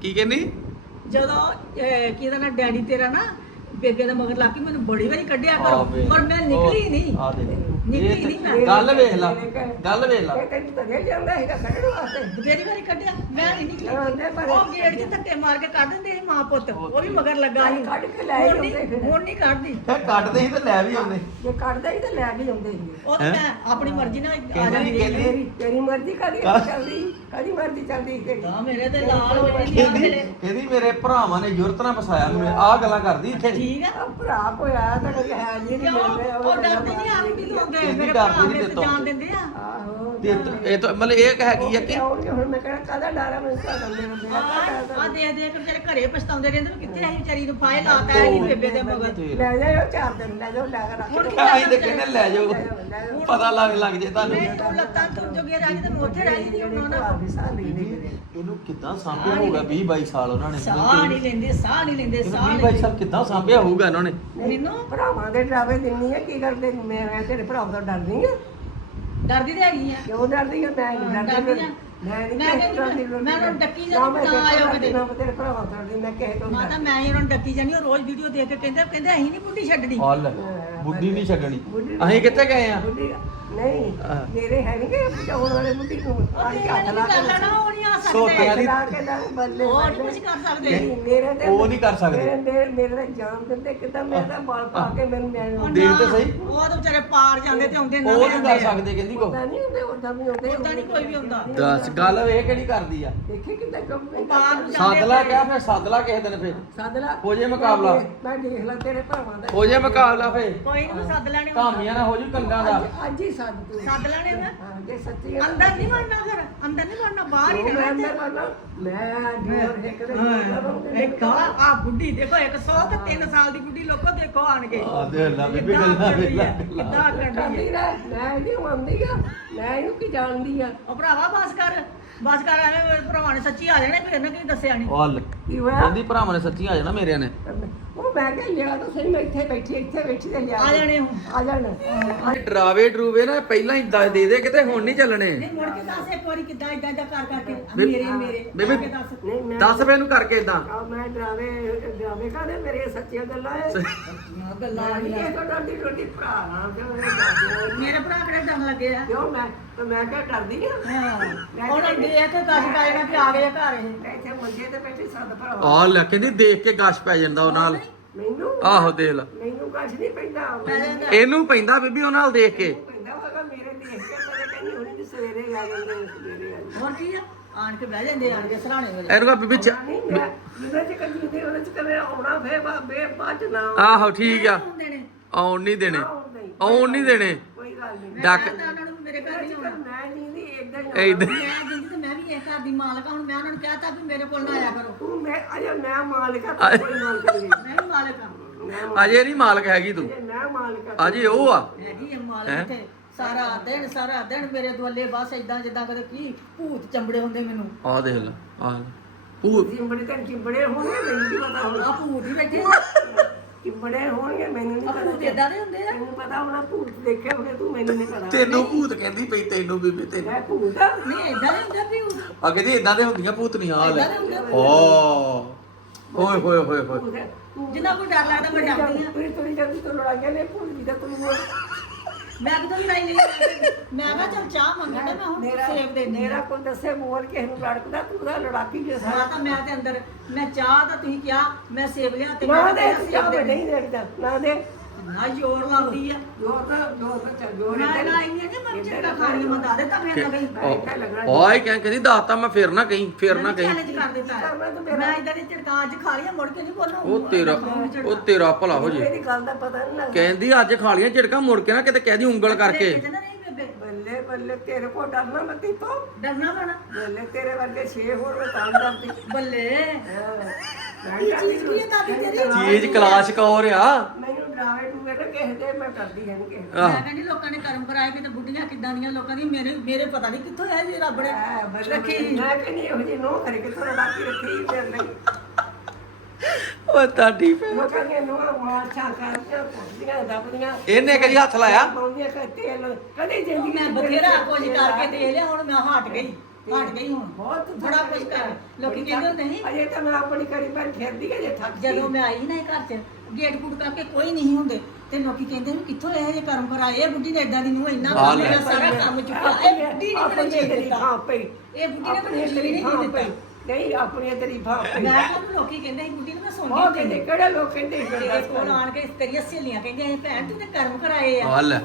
ਕੀ ਕਹਿੰਦੀ? ਜਦੋਂ ਅਹ, ਕੀ ਇਹਦਾ ਨਾ ਡੈਡੀ ਤੇਰਾ ਨਾ ਬੇਬੇ ਦਾ ਮਗਰ ਲਾ ਕੇ ਮੈਨੂੰ ਬੜੀ ਵਾਰੀ ਕੱਢਿਆ ਕਰੋ। ਪਰ ਮੈਂ ਨਿਕਲੀ ਨਹੀਂ। ਆ ਦੇ ਨਹੀਂ ਮੈਂ ਗੱਲ ਵੇਖ ਲਾ ਗੱਲ ਵੇਖ ਲਾ। ਇਹ ਤੈਨੂੰ ਤਾਂ ਦੇ ਜਾਂਦਾ ਹੈਗਾ ਕੱਢਣ ਵਾਸਤੇ। ਬਥੇਰੀ ਵਾਰੀ ਕੱਢਿਆ ਮੈਂ ਨਹੀਂ ਨਿਕਲੀ ਆਉਂਦੇ ਪਰ ਉਹ ਗੇਟ 'ਚ ਧੱਕੇ ਮਾਰ ਕੇ ਕੱਢ ਦਿੰਦੇ ਸੀ ਮਾਂ ਪੁੱਤ। ਉਹ ਵੀ ਮਗਰ ਲੱਗਾ ਸੀ। ਕੱਢ ਕੇ ਲੈ ਆਉਂਦੇ ਫਿਰ। ਹੁਣ ਨਹੀਂ ਕੱਢਦੀ। ਫੇ ਕੱਟਦੇ ਸੀ ਤੇ ਲੈ ਵੀ ਆਉਂਦੇ। ਜੇ ਕੱਢਦਾ ਹੀ ਤਾਂ ਲੈ ਕੇ ਆਉਂਦੇ ਸੀ। ਉਹ ਤਾਂ ਮੈਂ ਆਪਣੀ ਮਰਜ਼ੀ ਨਾਲ ਆ ਜਾਂਦੀ ਤੇਰੀ ਮਰਜ਼ੀ ਕਾਦੀ ਚੱਲਦੀ। ਚੱਲਦੀ ਆ ਮੇਰੇ ਤੇ ਲਾਲ ਆ ਭਰਾਵਾਂ ਨੇ ਜੁਰਤ ਨਾਲ ਫਸਾਇਆ ਮੈਨੂੰ ਆਹ ਗੱਲਾਂ ਕਰਦੀ ਇੱਥੇ। ਠੀਕ ਆ। ਆ ਭਰਾ ਕੋਈ ਆਇਆ ਤਾਂ ਕਦੀ ਹੈ ਨਹੀਂ ਕਿਉਂ? ਉਹ ਡਰਦੇ ਨਹੀਂ ਆਪ ਵੀ ਲੋਗੇ ਕਹਿੰਦੀ ਮੇਰੇ ਭਰਾ ਨੀ ਮੇਰੇ ਤੇ ਤੋਂ। ਜਾਨ ਦਿੰਦੇ ਆ। ਆਹੋ ਤੇ ਇਹ ਤਾਂ ਮਤਲਬ ਇਹ ਹੈਗੀ ਆ ਕਿ ਆਉਣਗੇ ਹੁਣ ਮੈਂ ਕਿਹੜਾ ਕਾਦਾ ਡਾਰਾ ਮੈਨੂੰ ਤਾਂ ਦੰਦੇ ਹੁੰਦੇ। ਆ ਆ? ਦੇ ਦੇ ਕੇ ਵਿਚਾਰੇ ਘਰੇ ਪਛਤਾਉਂਦੇ ਰਹਿੰਦੇ ਵੀ ਕਿੱਥੇ ਆਈ ਵਿਚਾਰੀ ਨੂੰ ਫਾਇਲ ਲਾਤਾ ਹੈ ਨਹੀਂ ਬੇਬੇ ਦੇ ਮਗਰ। ਲੈ ਜਾਓ ਚਾਰ ਦਿਨ ਲੈ ਜਾਓ ਲੈ ਕੇ ਰੱਖ ਹੁਣ ਲਓ। ਕੀ ਅਸੀਂ ਤੇ ਕਹਿੰਦੇ ਲੈ ਜਾਓ? ਪਤਾ ਲੱਗ ਲੱਗ ਜੇ ਤੁਹਾਨੂੰ। ਨਹੀਂ ਤੂੰ ਲੱਤਾਂ ਤੁਰ ਜੋਗੇ ਰਹਿ ਗਈ ਤੇ ਮੈਂ ਉੱਥੇ ਰਹਿ ਗਈ ਵੀ ਸਾਹ ਨਹੀਂ ਨਿਕਲੇ ਇਹਨੂੰ ਕਿੱਦਾਂ ਸਾਂਭਿਆ ਹੋਊਗਾ? 20 22 ਸਾਲ ਉਹਨਾਂ ਨੇ ਸਾਹ ਨਹੀਂ ਲੈਂਦੇ ਸਾਹ ਨਹੀਂ ਲੈਂਦੇ ਸਾਹ 20 ਨਹੀਂ 22 ਸਾਲ ਕਿੱਦਾਂ ਸਾਂਭਿਆ ਹੋਊਗਾ ਇਹਨਾਂ ਨੇ? ਮੈਨੂੰ? ਭਰਾਵਾਂ ਦੇ ਡਰਾਵੇ ਦਿੰਨੀ ਆ ਕੀ ਕਰਦੇ? ਮੈਂ ਤੇਰੇ ਭਰਾ ਤੋਂ ਡਰਦੀ ਆ। ਡਰਦੀ ਤੇ ਹੈਗੀ ਆ। ਕਿਉਂ ਡਰਦੀ ਆ? ਮੈਂ ਨਹੀਂ ਡਰਦੀ। ਮੈਂ ਨਹੀਂ ਮੈਂ ਉਹਨੂੰ ਡੱਕੀ ਨਾ ਜਾਂਦੀ ਮੈਂ ਤਾਂ ਆਇਓ ਤੇਰੇ ਕਿਤੇ ਨਾ ਮੈਂ ਤੇਰੇ ਭਰਾਵਾਂ ਤੋਂ ਡਰਦੀ ਮੈਂ ਕਿਸੇ ਤੋਂ ਨਹੀਂ ਮਾਤਾ ਮੈਂ ਹੀ ਉਹਨਾਂ ਨੂੰ ਡੱਕੀ ਜਾਨੀ ਉਹ ਰੋਜ਼ ਵੀਡੀਓ ਦੇਖ ਕੇ ਕਹਿੰਦੇ ਕਹਿੰਦੇ ਅਸੀਂ ਨਹੀਂ ਬੁੱਢੀ ਛੱਡਣੀ। ਬੁੱਢੀ ਨਹੀਂ ਛੱਡਣੀ। ਬੁੱਢੀ- ਅਸੀਂ ਕਿੱਥੇ ਗਏ ਆ? ਬੁੱਢੀ ਨਹੀਂ ਹਾਂ। ਮੇਰੇ ਹੈ ਨਹੀਂ ਕਿ ਬਚਾਉਣ ਵਾਲੇ ਬੁੱਢੀ ਨੂੰ। ਆਹ ਤੇਰੇ ਹੱਥ ਲਾ ਕੇ ਆ ਨਾ ਉਹ ਨਹੀਂ ਨਹੀਂ ਆ ਸੋਤਿਆਂ ਸਕਦੇ ਦੀ ਲਾ ਕੇ ਨਾ ਬੱਲੇ ਉਹ ਨਹੀਂ ਬੱਲੇ। ਕੁਝ ਕਰ ਸਕਦੇ। ਨਹੀਂ, ਮੇਰੇ ਤੇ ਉਹ ਨਹੀਂ ਕਰ ਸਕਦੇ। ਮੇਰੇ ਮੇਰੇ ਮੇਰੇ ਤੇ ਜਾਨ ਦਿੰਦੇ ਕਿਦਾਂ ਮੈਂ ਤਾਂ ਬਾਲ ਪਾ ਕੇ ਮੈਨੂੰ ਮੈਂ ਦੇਖ ਤਾਂ ਸਹੀ। ਉਹ ਤਾਂ ਵਿਚਾਰੇ ਪਾਰ ਜਾਂਦੇ ਤੇ ਆਉਂਦੇ ਨਾ ਉਹ ਨਹੀਂ ਕਰ ਸਕਦੇ ਕਹਿੰਦੀ ਕੋ ਉਦਾਂ ਨਹੀਂ ਹੁੰਦੇ ਉਦਾਂ ਵੀ ਹੁੰਦੇ ਉਦਾਂ ਨਹੀਂ ਕੋਈ ਵੀ ਹੁੰਦਾ ਦੱਸ ਗੱਲ ਇਹ ਕਿਹੜੀ ਕਰਦੀ ਆ? ਦੇਖੇ ਕੰਮ ਨੂੰ ਸੱਦ ਲਾ ਕਿਆ ਫਿਰ? ਸੱਦ ਲਾ ਕਿਸੇ ਦਿਨ ਫਿਰ। ਸਾਦਲਾ ਹੋ ਜੇ ਮੁਕਾਬਲਾ। ਮੈਂ ਦੇਖ ਲਾ ਤੇਰੇ ਭਰਾਵਾਂ ਦਾ। ਹੋ ਜੇ ਮੁਕਾਬਲਾ ਫੇ ਕੋਈ ਨਹੀਂ ਸੱਦ ਲੈਣੇ ਧਾਮੀਆਂ ਨਾ ਹੋ ਜੂ ਕੰਗਾਂ ਦਾ। ਅੱਜ- ਹੀ ਸੱਦ ਤੂੰ। ਸੱਦ ਲੈਣੇ ਮੈਂ ਹਾਂ ਜੇ ਸੱਚੀ ਗੱਲ- ਅੰਦਰ ਨਹੀਂ ਵੜਨਾ ਫਿਰ? ਅੰਦਰ ਨਹੀਂ ਵੜਨਾ ਬਾਹਰ ਹੀ ਰਹਿਣਾ ਅੰਦਰ ਵੜਨਾ, ਮੈਂ ਇੱਕ ਦੇ ਹਾਂ ਇੱਕ ਆ ਬੁੱਢੀ ਦੇਖੋ 100 ਤੇ 3 ਸਾਲ ਦੀ ਬੁੱਢੀ ਲੋਕੋ ਦੇਖੋ ਆਣ ਕੇ ਆ ਦੇ ਅੱਲਾ ਬੀਬੀ ਗੱਲਾਂ ਆ, ਵੇਲਾ ਕਿੱਦਾਂ ਕਰਦੀ। ਰਹਿ ਮੈਂ ਇਹਦੀ ਮੰਨਦੀ ਆ। ਮੈਂ ਇਹਨੂੰ ਕੀ ਜਾਣਦੀ ਆ? ਉਹ ਭਰਾਵਾ ਬਸ ਕਰ। ਬਸ ਕਰ ਐਵੇਂ ਭਰਾਵਾਂ ਨੇ ਸੱਚੀ ਆ ਜਾਣੇ ਫਿਰ ਇਹਨਾਂ ਕੀ ਦੱਸਿਆ ਨਹੀਂ ਹੋਇਆ? ਕਹਿੰਦੀ ਭਰਾਵਾਂ ਨੇ ਸੱਚੀ ਆ ਜਾਣਾ ਮੇਰਿਆਂ ਨੇ। ਉਹ ਮੈਂ ਕਿਹਾ ਲਿਆ ਤਾਂ ਸਹੀ ਮੈਂ ਇੱਥੇ ਬੈਠੀ ਇੱਥੇ ਬੈਠੀ ਤੇ ਲਿਆ ਆ ਜਾਣੇ ਹੁਣ। ਆ ਜਾਣ। ਡਰਾਵੇ ਡਰੂਵੇ ਨਾ ਪਹਿਲਾਂ ਹੀ ਦ- ਦੇ ਦੇ ਕਿਤੇ ਹੁਣ ਨਹੀਂ ਚੱਲਣੇ। ਨਹੀਂ ਮੁੜ ਕੇ ਦੱਸ ਇੱਕ ਵਾਰੀ ਕਿੱਦਾਂ ਇਦਾਂ ਇਦਾਂ ਕਰ ਕਰਕੇ। ਆ ਬੀਬੀ- ਮੇਰੇ ਮੇਰੇ। ਬੀਬੀ- ਆ ਕੇ ਦੱਸ। ਨਹੀਂ ਮੈਂ ਦੱਸ ਫੇ ਇਹਨੂੰ ਕਰਕੇ ਇਦਾਂ ਆ ਮੈਂ ਡਰਾਵੇ ਡਰਾਵੇ ਕਾਹਦੇ ਮੇਰੇ ਸੱਚੀਆਂ ਗੱਲਾਂ ਐ ਆ ਗੱਲਾਂ ਮੈਂ ਨਹੀਂ ਇਹ ਤਾਂ ਡਰਦੀ ਡਰਦੀ ਭਰਾ ਇਹ ਕਰਦੇ ਆ। ਮੇਰੇ ਭਰਾ ਕਿਹੜੇ ਡੰਗ ਲੱਗੇ ਆ? ਕਿਉਂ? ਮੈਂ ਤੇ ਮੈਂ ਕਿਹਾ ਡਰਦੀ ਆ। ਹਾਂ। ਹੁਣ ਦੇਖ ਕੇ ਕੱਜ ਪੈ ਜਾਣਾ ਕਿ ਆ ਗਏ ਆ ਘਰ ਇਹ। ਮੈਂ ਇੱਥੇ ਮੰਜੇ ਤੇ ਬੈਠੀ ਸੱਦ ਭਰਾ। ਆ ਲੈ ਕਹਿੰਦੀ ਦੇਖ ਕੇ ਗਸ਼ ਪੈ ਜਾਂਦਾ ਉਹ ਨਾਲ। ਮੈਨੂੰ ਆਹੋ ਦੇਖ ਲੈ। ਮੈਨੂੰ ਕੁਛ ਨਹੀਂ ਪੈਂਦਾ। ਮੈਨੂੰ ਇਹਨੂੰ ਪੈਂਦਾ ਬੀਬੀ ਉਹ ਨਾਲ ਦੇਖ ਕੇ। ਪੈਂਦਾ ਹੋਗਾ ਮੇਰੇ ਦੇਖ ਕੇ ਤੇਰੇ ਕਹਿੰਦੀ ਹੁਣੀ ਵੀ ਸਵੇਰੇ ਆ ਜਾਂਦੇ ਸਵੇਰੇ ਆ। ਜਾਂਦੇ ਹੋਰ ਕੀ ਆ? ਆਣ ਕੇ ਬਹਿ ਜਾਂਦੇ ਆਣ ਕੇ ਸਰਾਣੇ ਵੇਲੇ ਇਹਨੂੰ ਕਹ ਬੀਬੀ ਚ- ਨਹੀਂ ਮੈਂ ਜਿਹਦੇ ਚ ਕੰਜੀ ਦੇ ਉਹਦੇ ਚ ਕਦੇ ਆਉਣਾ ਫੇ ਬਾਬੇ ਬਾਅਦ ਚ ਨਾ ਆਹੋ ਠੀਕ ਆ। ਹੁੰਦੇ ਨੇ ਆਉਣ ਨਹੀਂ ਦੇਣੇ। ਆਉਣ ਨਹੀਂ ਆਉਣ ਨਹੀਂ ਦੇਣੇ। ਕੋਈ ਗੱਲ ਨਹੀਂ। ਡੱਕ ਮੈਂ ਤਾਂ ਉਹਨਾਂ ਨੂੰ ਮੇਰੇ ਘਰ ਨਹੀਂ ਆਉਣਾ। ਮੈਂ ਨਹੀਂ ਦੀ ਇਦਾਂ ਹੀ ਏਦਾਂ ਮੈਂ ਜਿੰਦੀ ਤੇ ਮੈਂ ਵੀ ਇਹ ਘਰ ਦੀ ਮਾਲਕ ਆ ਹੁਣ ਮੈਂ ਉਹਨਾਂ ਨੂੰ ਕਹਿਤਾ ਵੀ ਮੇਰੇ ਕੋਲ ਨਾ ਆਇਆ ਕਰੋ। ਤੂੰ ਮੈਂ ਅਜੇ ਮੈਂ ਮਾਲਕ ਆ ਤੂੰ ਕੋਈ ਮਾਲਕ ਨਹੀਂ। ਮੈਂ ਵੀ ਮਾਲਕ ਆ। ਮੈਂ ਅਜੇ ਨਹੀਂ ਮਾਲਕ ਹੈਗੀ ਤੂੰ। ਅਜੇ ਮੈਂ ਮਾਲਕ ਆ। ਅਜੇ ਉਹ ਆ। ਹੈਗੀ ਇਹ ਮਾਲਕ ਤੇ ਸਾਰਾ ਦਿਨ ਸਾਰਾ ਦਿਨ ਮੇਰੇ ਦੁਆਲੇ ਬਸ ਇਦਾਂ ਜਿੱਦਾਂ ਕਦੇ ਕੀ ਭੂਤ ਚੰਬੜੇ ਹੁੰਦੇ ਮੈਨੂੰ। ਆ ਦੇਖ ਲੈ ਆ ਪੂ ਚਿੰਬੜੇ ਤਾਂ ਚਿੰਬੜੇ ਹੋਣਗੇ ਮੈਨੂੰ ਨਹੀਂ ਪਤਾ ਹੁਣ। ਆ ਭੂਤ ਹੀ ਬੈਠੇ। ਚਿੰਬੜੇ ਹੋਣਗੇ ਮੈਨੂੰ ਨਹੀਂ ਪਤਾ। ਭੂਤ ਇਦਾਂ ਦੇ ਹੁੰਦੇ ਆ? ਮੈਨੂੰ ਪਤਾ ਹੋਣਾ ਭੂਤ ਦੇਖੇ ਹੋਣੇ ਤੂੰ ਮੈਨੂੰ ਨਹੀਂ ਪਤਾ। ਤੈਨੂੰ ਭੂਤ ਕਹਿੰਦੀ ਪਈ ਤੈਨੂੰ ਬੀਬੀ ਤੈਨੂੰ। ਮੈਂ ਭੂਤ ਆ। ਨਹੀਂ ਇਦਾਂ ਦੇ ਹੁੰਦੇ ਆ ਭੂਤ? ਆ ਕਹਿੰਦੀ ਇਦਾਂ ਦੇ ਹੁੰਦੀਆਂ ਦੇ ਹੁੰਦੇ ਆ ਓ ਹੋਏ ਹੋਏ ਹੋਏ ਹੋਏ। ਭੂਤ। ਤੂੰ ਜਿੰਨਾ ਕੋਈ ਡਰ ਲੱਗਦਾ ਮੈਂ ਡਰਦੀ ਆ। ਤੂੰ ਤੂੰ ਜਦ ਤੂੰ ਲੜਾਈਆਂ ਨੇ ਭੂਤ ਦੀ ਤਾਂ ਤੂੰ। ਮੈਂ ਕਿਦੋਂ ਵੀ ਨਹੀਂ ਲਈ ਮੈਂ ਕਿਹਾ ਚੱਲ ਚਾਹ ਮੰਗਣ ਮੈਂ ਹੁਣ ਮੇਰਾ ਸੇਬ ਦੇ ਮੇਰਾ ਕੋਈ ਦੱਸੇ ਬੋਲ ਕਿਸੇ ਨੂੰ ਲੜਕਦਾ ਤੂੰ ਦਾ ਲੜਾਕੀ ਜਿਸ ਹਾਂ ਤਾਂ ਮੈਂ ਤੇ ਅੰਦਰ ਮੈਂ ਚਾਹ ਤਾਂ ਤੁਸੀਂ ਕਿਹਾ ਮੈਂ ਸੇਬ ਲਿਆ ਤੇ ਨਾ ਮੈਂ ਦੇ ਕਿਹਾ ਤੂੰ ਚਾਹ ਦੇ। ਨਹੀਂ ਦੇਖਦਾ ਨਾ ਦੇ। ਨਾ ਜ਼ੋਰ ਲਾਉਂਦੀ ਆ। ਜੋਰ ਤਾਂ ਜੋਰ ਤਾਂ ਚੱਲ ਜੋਰ ਮੈਂ ਇੱਧਰ- ਨਾ ਇੰਨੇ ਨਹੀਂ ਮੈਂ ਚਿੱਟਾ ਖਾਣੀ ਮੈਂ ਦੱਸ ਦਿੱਤਾ ਫਿਰ ਨਾ ਗਈ। ਇੱਧਰ ਲੱਗਣਾ ਓਏ ਕਹਿੰ ਕਹਿੰਦੀ ਦੱਸਤਾ ਮੈਂ ਫੇਰ ਨਾ ਕਹੀਂ ਫੇਰ ਨਾ ਕਹੀਂ। ਚੈਲੰਜ ਕਰ ਦਿੱਤਾ। ਹੈ। ਕਰਨਾ ਤਾਂ ਮੇਰਾ- ਮੈਂ ਇਦਾਂ ਦੀ ਝੜਕਾਂ ਅੱਜ ਖਾ ਲਈਆਂ ਮੁੜ ਕੇ ਨਹੀਂ ਬੋਲਣਾ। ਉਹ ਤੇਰਾ ਉਹ ਤੇਰਾ ਭਲਾ ਹੋ ਜੇ। ਇਹਦੀ ਗੱਲ ਦਾ ਪਤਾ ਨਹੀਂ ਲੱਗਦਾ। ਕਹਿੰਦੀ ਅੱਜ ਖਾ ਲੀਆਂ ਝਿੜਕਾਂ ਮੁੜ ਕੇ ਨਾ ਕਿਤੇ ਕਹਿਦੀ ਉਂਗਲ ਕਰਕੇ। ਬੱਲੇ ਬੱਲੇ ਤੇਰੇ ਕੋ ਡਰਨਾ ਮੈਂ ਤੀ ਡਰਨਾ ਪੈਣਾ। ਬੱਲੇ ਤੇਰੇ ਵਰਗੇ ਛੇ ਹੋਰ ਮੈਂ ਤਾਂ ਡਰਦੀ। ਬੱਲੇ। ਹਾਂ। ਕੀ ਚੀਜ਼ ਕੀ ਹੈ ਦਾਦੀ ਤੇਰੀ? ਚੀਜ਼ ਕਲਾਸ਼ ਕੌਰ ਆ। ਮੈਨੂੰ ਡਰਾਵੇ ਡੂਵੇ ਨਾ ਕਿਸੇ ਦੇ ਮੈਂ ਡਰਦੀ ਹਾਂ ਨਹੀਂ ਕਿਸੇ ਦੇ। ਆਹ। ਮੈਂ ਕਹਿੰਦੀ ਲੋਕਾਂ ਨੇ ਕਰਮ ਕਰਾਏ ਕਿ ਤੇ ਬੁੱਢੀਆਂ ਕਿੱਦਾਂ ਦੀਆਂ ਲੋਕਾਂ ਦੀ? ਮੇਰੇ ਮੇਰੇ ਪਤਾ ਨਹੀਂ ਕਿੱਥੋਂ ਆਇਆ ਜੀ ਰੱਬ ਨੇ ਐ ਬੱਲੇ ਰੱਖੀ। ਬੱਲੇ। ਮੈਂ ਕਹਿੰਦੀ ਇਹੋ ਜਿਹੀ ਨੋ ਕਰੇ ਕਿ ਥੋੜਾ ਡਾਕੀ ਰੱਖੀ ਫਿਰ ਨਹੀਂ ਓ ਤੁਹਾਡੀ ਭੈਣ। ਲੋਕਾਂ ਦੀਆਂ ਨੋ ਛਾ ਕਰਦੀਆਂ ਪੁੱਛਦੀਆਂ ਦੱਬਦੀਆਂ ਇਹਨੇ ਕਦੀ ਹੱਥ ਲਾਇਆ? ਪਾਉਂਦੀਆਂ ਕਿ ਤੇਲ ਕਦੇ ਜ਼ਿੰਦਗੀ ਮੈਂ ਬਥੇਰਾ ਕੁਝ ਕਰਕੇ ਦੇ ਲਿਆ ਹੁਣ ਮੈਂ ਹਟ ਗਈ ਹਟ ਗਈ ਹੁਣ। ਬਹੁਤ ਬੜਾ ਕੁਝ ਕਰ ਲੋਕੀ ਕਹਿੰਦੇ ਨਹੀਂ ਅਜੇ ਤਾਂ ਮੈਂ ਆਪਣੀ ਕਰੀ ਪਰ ਫਿਰਦੀ ਅਜੇ ਥੱਕ ਗਈ। ਜਦੋਂ ਮੈਂ ਆਈ ਨਾ ਇਹ ਘਰ 'ਚ ਗੇਟ ਗੁੱਟ ਕਰਕੇ ਕੋਈ ਨਹੀਂ ਹੁੰਦੇ। ਤੇ ਲੋਕੀ ਕਹਿੰਦੇ ਨੇ ਕਿੱਥੋਂ ਇਹ ਜੇ ਕਰਮ ਕਰਾਏ ਇਹ ਬੁੱਢੀ ਨੇ ਏਦਾਂ ਦੀ ਨੂੰ ਇੰਨਾ ਕੰਮ ਸਾਰਾ ਕੰਮ ਚੁੱਕਿਆ ਇਹ ਬੁੱਢੀ ਨੇ ਤੇਰੀ ਦਿੱਤਾ। ਇਹ ਬੁੱਢੀ ਨੇ ਥਾਂ ਦਿੱਤਾ। ਪਈ। ਨਹੀਂ ਆਪਣੀ ਤੇਰੀ ਥਾਂ ਪਈ ਮੈਂ ਕਿਹਾ ਵੀ ਲੋਕੀ ਕਹਿੰਦੇ ਸੀ ਬੁੱਢੀ ਨੂੰ ਮੈਂ ਉਹ ਸੌਂਦੀ ਕਹਿੰਦੇ ਕਿਹੜੇ ਲੋਕ ਕਹਿੰਦੇ ਸੀ ਤੇਰੇ ਕੋਲ ਆਣ ਕੇ ਤੇਰੀਆਂ ਸਹੇਲੀਆਂ ਕਹਿੰਦੀਆਂ ਇਹ ਭੈਣ ਤੂੰ ਤੇ ਕਰਮ ਕਰਾਏ ਆ। ਆ ਲੈ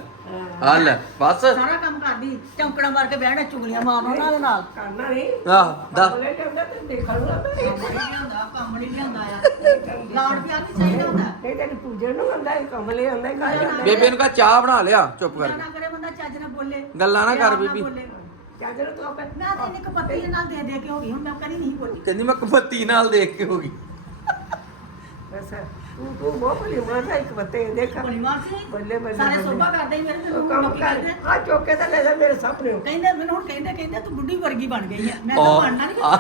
ਆ ਲੈ ਬਸ। ਸਾਰਾ ਕੰਮ ਕਰਦੀ ਚੌਂਕੜਾ ਮਾਰ ਕੇ ਬਹਿਣਾ ਚੁਗਲੀਆਂ ਮਾਰਨਾ ਉਹਨਾਂ ਦੇ ਨਾਲ। ਕਰਨਾ ਨਹੀਂ। ਆਹ ਦਾ। ਬੋਲੇ ਜਾਂਦਾ ਤੇ ਦੇਖਣ ਨੂੰ ਮੈਂ ਕੰਮ ਨਹੀਂ ਲਿਆਉਂਦਾ ਕੰਮ ਨਹੀਂ ਲਿਆਉਂਦਾ ਆ। ਲਾੜ ਪਿਆਰ ਨਹੀਂ ਚਾਹੀਦਾ ਹੁੰਦਾ। ਇਹ ਤੈਨੂੰ ਪੂਜਣ ਨੂੰ ਆਉਂਦਾ ਹੈ ਕਮਲੇ ਆਉਂਦਾ ਹੈ ਕਾਹਦੇ ਆਉਂਦਾ ਹੈ? ਬੇਬੇ ਨੂੰ ਕਹ ਚਾਹ ਬਣਾ ਲਿਆ ਚੁੱਪ ਗੱਲਾਂ ਕਰਕੇ ਨਾ ਕਰੇ ਬੰਦਾ ਚੱਜ ਨਾਲ ਬੋਲੇ। ਗੱਲਾਂ ਨਾ ਕਰ ਬੀਬੀ। ਤੂੰ ਆਪੇ ਮੈਂ ਤਾਂ ਇਹਨੇ ਕਪੱਤੀ ਨਾਲ ਦੇ ਦੇ ਕੇ ਹੋ ਗਈ ਹੁਣ ਮੈਂ ਕਦੀ ਨਹੀਂ ਬੋਲੀ। ਕਹਿੰਦੀ ਮੈਂ ਕਪੱਤੀ ਨਾਲ ਦੇਖ ਕੇ ਹੋ ਗਈ। ਬਸ ਤੂੰ ਤੂੰ ਬਹੁਤ ਭਲੀ ਮਾਤਾ ਇੱਕ ਬੱਤੇ ਦੇਖ। ਬੋਲੀ ਮਾਰ ਸੀ? ਬੱਲੇ ਬੱਲੇ ਸਾਰੇ। ਸੋਭਾ ਕਰਦੇ ਹੀ ਮੇਰੇ ਮੈਨੂੰ ਕੰਮ ਕਰ। ਕਹਿੰਦੇ ਆ ਚੋਕੇ ਤਾਂ ਲੈ ਜਾ ਮੇਰੇ ਸਾਹਮਣੇ। ਕਹਿੰਦੇ ਮੈਨੂੰ ਹੁਣ ਕਹਿੰਦੇ ਕਹਿੰਦੇ ਤੂੰ ਬੁੱਢੀ ਵਰਗੀ ਬਣ ਗਈ ਆ। ਮੈਂ ਤਾਂ ਆ ਬਣਨਾ ਨਹੀਂ ਆ,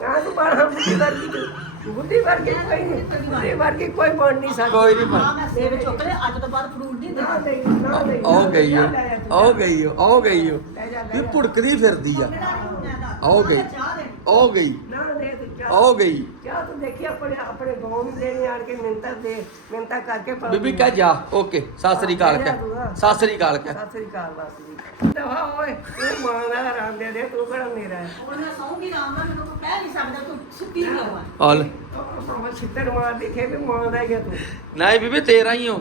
ਕਾਂ ਤੂੰ ਬਾਹਰ ਬੁੱਢੀ ਵਰਗੀ ਤੂੰ। ਬੁੱਢੀ ਵਰਗੀ ਕੋਈ ਨਹੀਂ ਬੁੱਢੀ ਵਰਗੀ ਕੋਈ ਬਣ ਨਹੀਂ ਸਕਦਾ। ਕੋਈ ਨਹੀਂ ਹਾਂ ਮੈਂ ਸੇਬ ਚੁੱਕ ਲਿਆ ਅੱਜ ਤੋਂ ਬਾਅਦ ਫਰੂਟ ਨਹੀਂ ਨਾ ਦੇਣਾ ਨਾ ਆਉ ਗਈ ਓ ਆਉ ਗਈ ਓ ਆਉ ਗਈ ਓ ਜਾ। ਭੁੜਕਦੀ ਫਿਰਦੀ ਆ। ਆਓ ਗਈ। ਆਉ ਗਈ। ਨਾ ਦੇ ਤੂੰ ਹੋ ਗਈ। ਕਿਆ ਤੂੰ ਦੇਖੀ ਆਪਣੇ ਆਪਣੇ ਗਾਉਂ ਨੂੰ ਦੇਣੇ ਆਣ ਕੇ ਮਿੰਤਾ ਦੇ ਮਿੰਤਾ ਕਰਕੇ ਪਾ ਬੀਬੀ ਕਹਿ ਜਾ ਓਕੇ ਸਤਿ ਸ੍ਰੀ ਅਕਾਲ ਕਹਿ ਸਤਿ ਸ੍ਰੀ ਅਕਾਲ ਕਹਿ। ਸਤਿ ਸ੍ਰੀ ਅਕਾਲ ਵਾਸੀ ਦਵਾ ਓਏ ਤੂੰ ਮਾਂ ਦਾ ਆਰਾਮ ਦੇ ਦੇ ਤੂੰ ਕਿਹੜਾ ਮੇਰਾ ਹੈ? ਉਹਨੇ ਸੌਂਗੀ ਰਾਮ ਨਾਲ ਮੈਨੂੰ ਕੋਈ ਕਹਿ ਨਹੀਂ ਸਕਦਾ ਤੂੰ ਸੁੱਤੀ ਕਿਉਂ ਆ ਹਾਲ ਉਹ ਛਿੱਤਰ ਮਾਰ ਦੇਖੇ ਵੀ ਮਾਂ ਦਾ ਹੀ ਆ ਤੂੰ। ਨਹੀਂ ਬੀਬੀ ਤੇਰਾ ਹੀ ਹੋ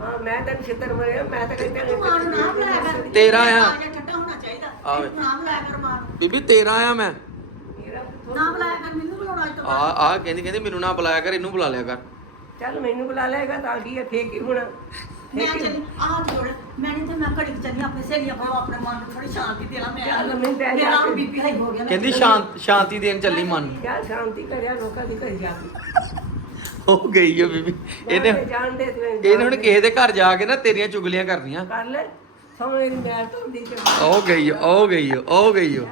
ਹਾਂ ਮੈਂ ਤਾਂ ਛਿੱਤਰ ਮਾਰਿਆ ਮੈਂ ਤਾਂ ਕਹਿੰਦਾ ਤੂੰ ਮਾਂ ਨੂੰ ਨਾਮ ਲਾਇਆ ਕਰ। ਤੇਰਾ ਆ। ਜਾਂ ਠੱਡਾ ਹੋਣਾ ਚਾਹੀਦਾ। ਆਵੇ। ਤੂੰ ਨਾਮ ਲਾਇਆ ਕਰ ਮਾਂ ਨੂੰ। ਬੀਬੀ ਤੇਰਾ ਆ ਮੈਂ। ਮੇਰਾ ਪੁੱਤ- ਨਾਮ ਲਾਇਆ ਕਰ ਮੈਨੂੰ ਬੁਲਾਉਣਾ ਅੱਜ ਤੋਂ ਆ ਬਾਅਦ। ਆ ਕਹਿੰਦੀ ਕਹਿੰਦੀ ਮੈਨੂੰ ਨਾ ਬੁਲਾਇਆ ਕਰ ਇਹਨੂੰ ਬੁਲਾ ਲਿਆ ਕਰ। ਚੱਲ ਮੈਨੂੰ ਬੁਲਾ ਲਏਗਾ ਤਾਂ ਕੀ ਹੈ ਫੇਕ ਹੀ ਹੋਣਾ? ਮੈਂ ਫੇਕ ਹੀ- ਚੱਲੀ ਆਹ ਜੋੜ ਮੈਂ ਨਹੀਂ ਤੇ ਮੈਂ ਘੜੀ ਕੁ ਚੱਲੀ ਆਪਣੇ ਸਹੇਲੀਆਂ ਕੋਲ ਆਪਣੇ ਮਨ ਨੂੰ ਥੋੜੀ ਸ਼ਾਂਤੀ ਦੇ ਲਾ ਮੈਂ। ਚੱਲ ਮੈਂ ਬਹਿ ਜਾ ਮੇਰਾ ਕੇ। ਹੁਣ ਬੀਪੀ ਹਾਈ ਹੋ ਗਿਆ ਮੈਂ ਕਹਿੰਦੀ ਸ਼ਾਂਤ ਸ਼ਾਂਤੀ ਦੇਣ ਚੱਲੀ ਮਨ ਨੂੰ। ਕਿਆ ਸ਼ਾਂਤੀ ਕਰਿਆ ਲੋਕਾਂ ਦੀ ਘਰ ਜਾ ਕੇ। ਹੋ ਗਈ ਓ ਬੀਬੀ। ਇਹਨੇ ਇਹਨੇ ਜਾਣਦੇ ਤੂੰ ਇਹਨੇ ਹੁਣ ਕਿਸੇ ਦੇ ਘਰ ਜਾ ਕੇ ਨਾ ਤੇਰੀਆਂ ਚੁਗਲੀਆਂ ਕਰਨੀਆਂ। ਕਰ ਲੈ ਸਮਝ ਮੈਂ ਤਾਂ। ਦੀ ਕੇ ਹੋ ਗਈ ਓ, ਹੋ ਗਈ ਓ, ਹੋ ਗਈ ਓ।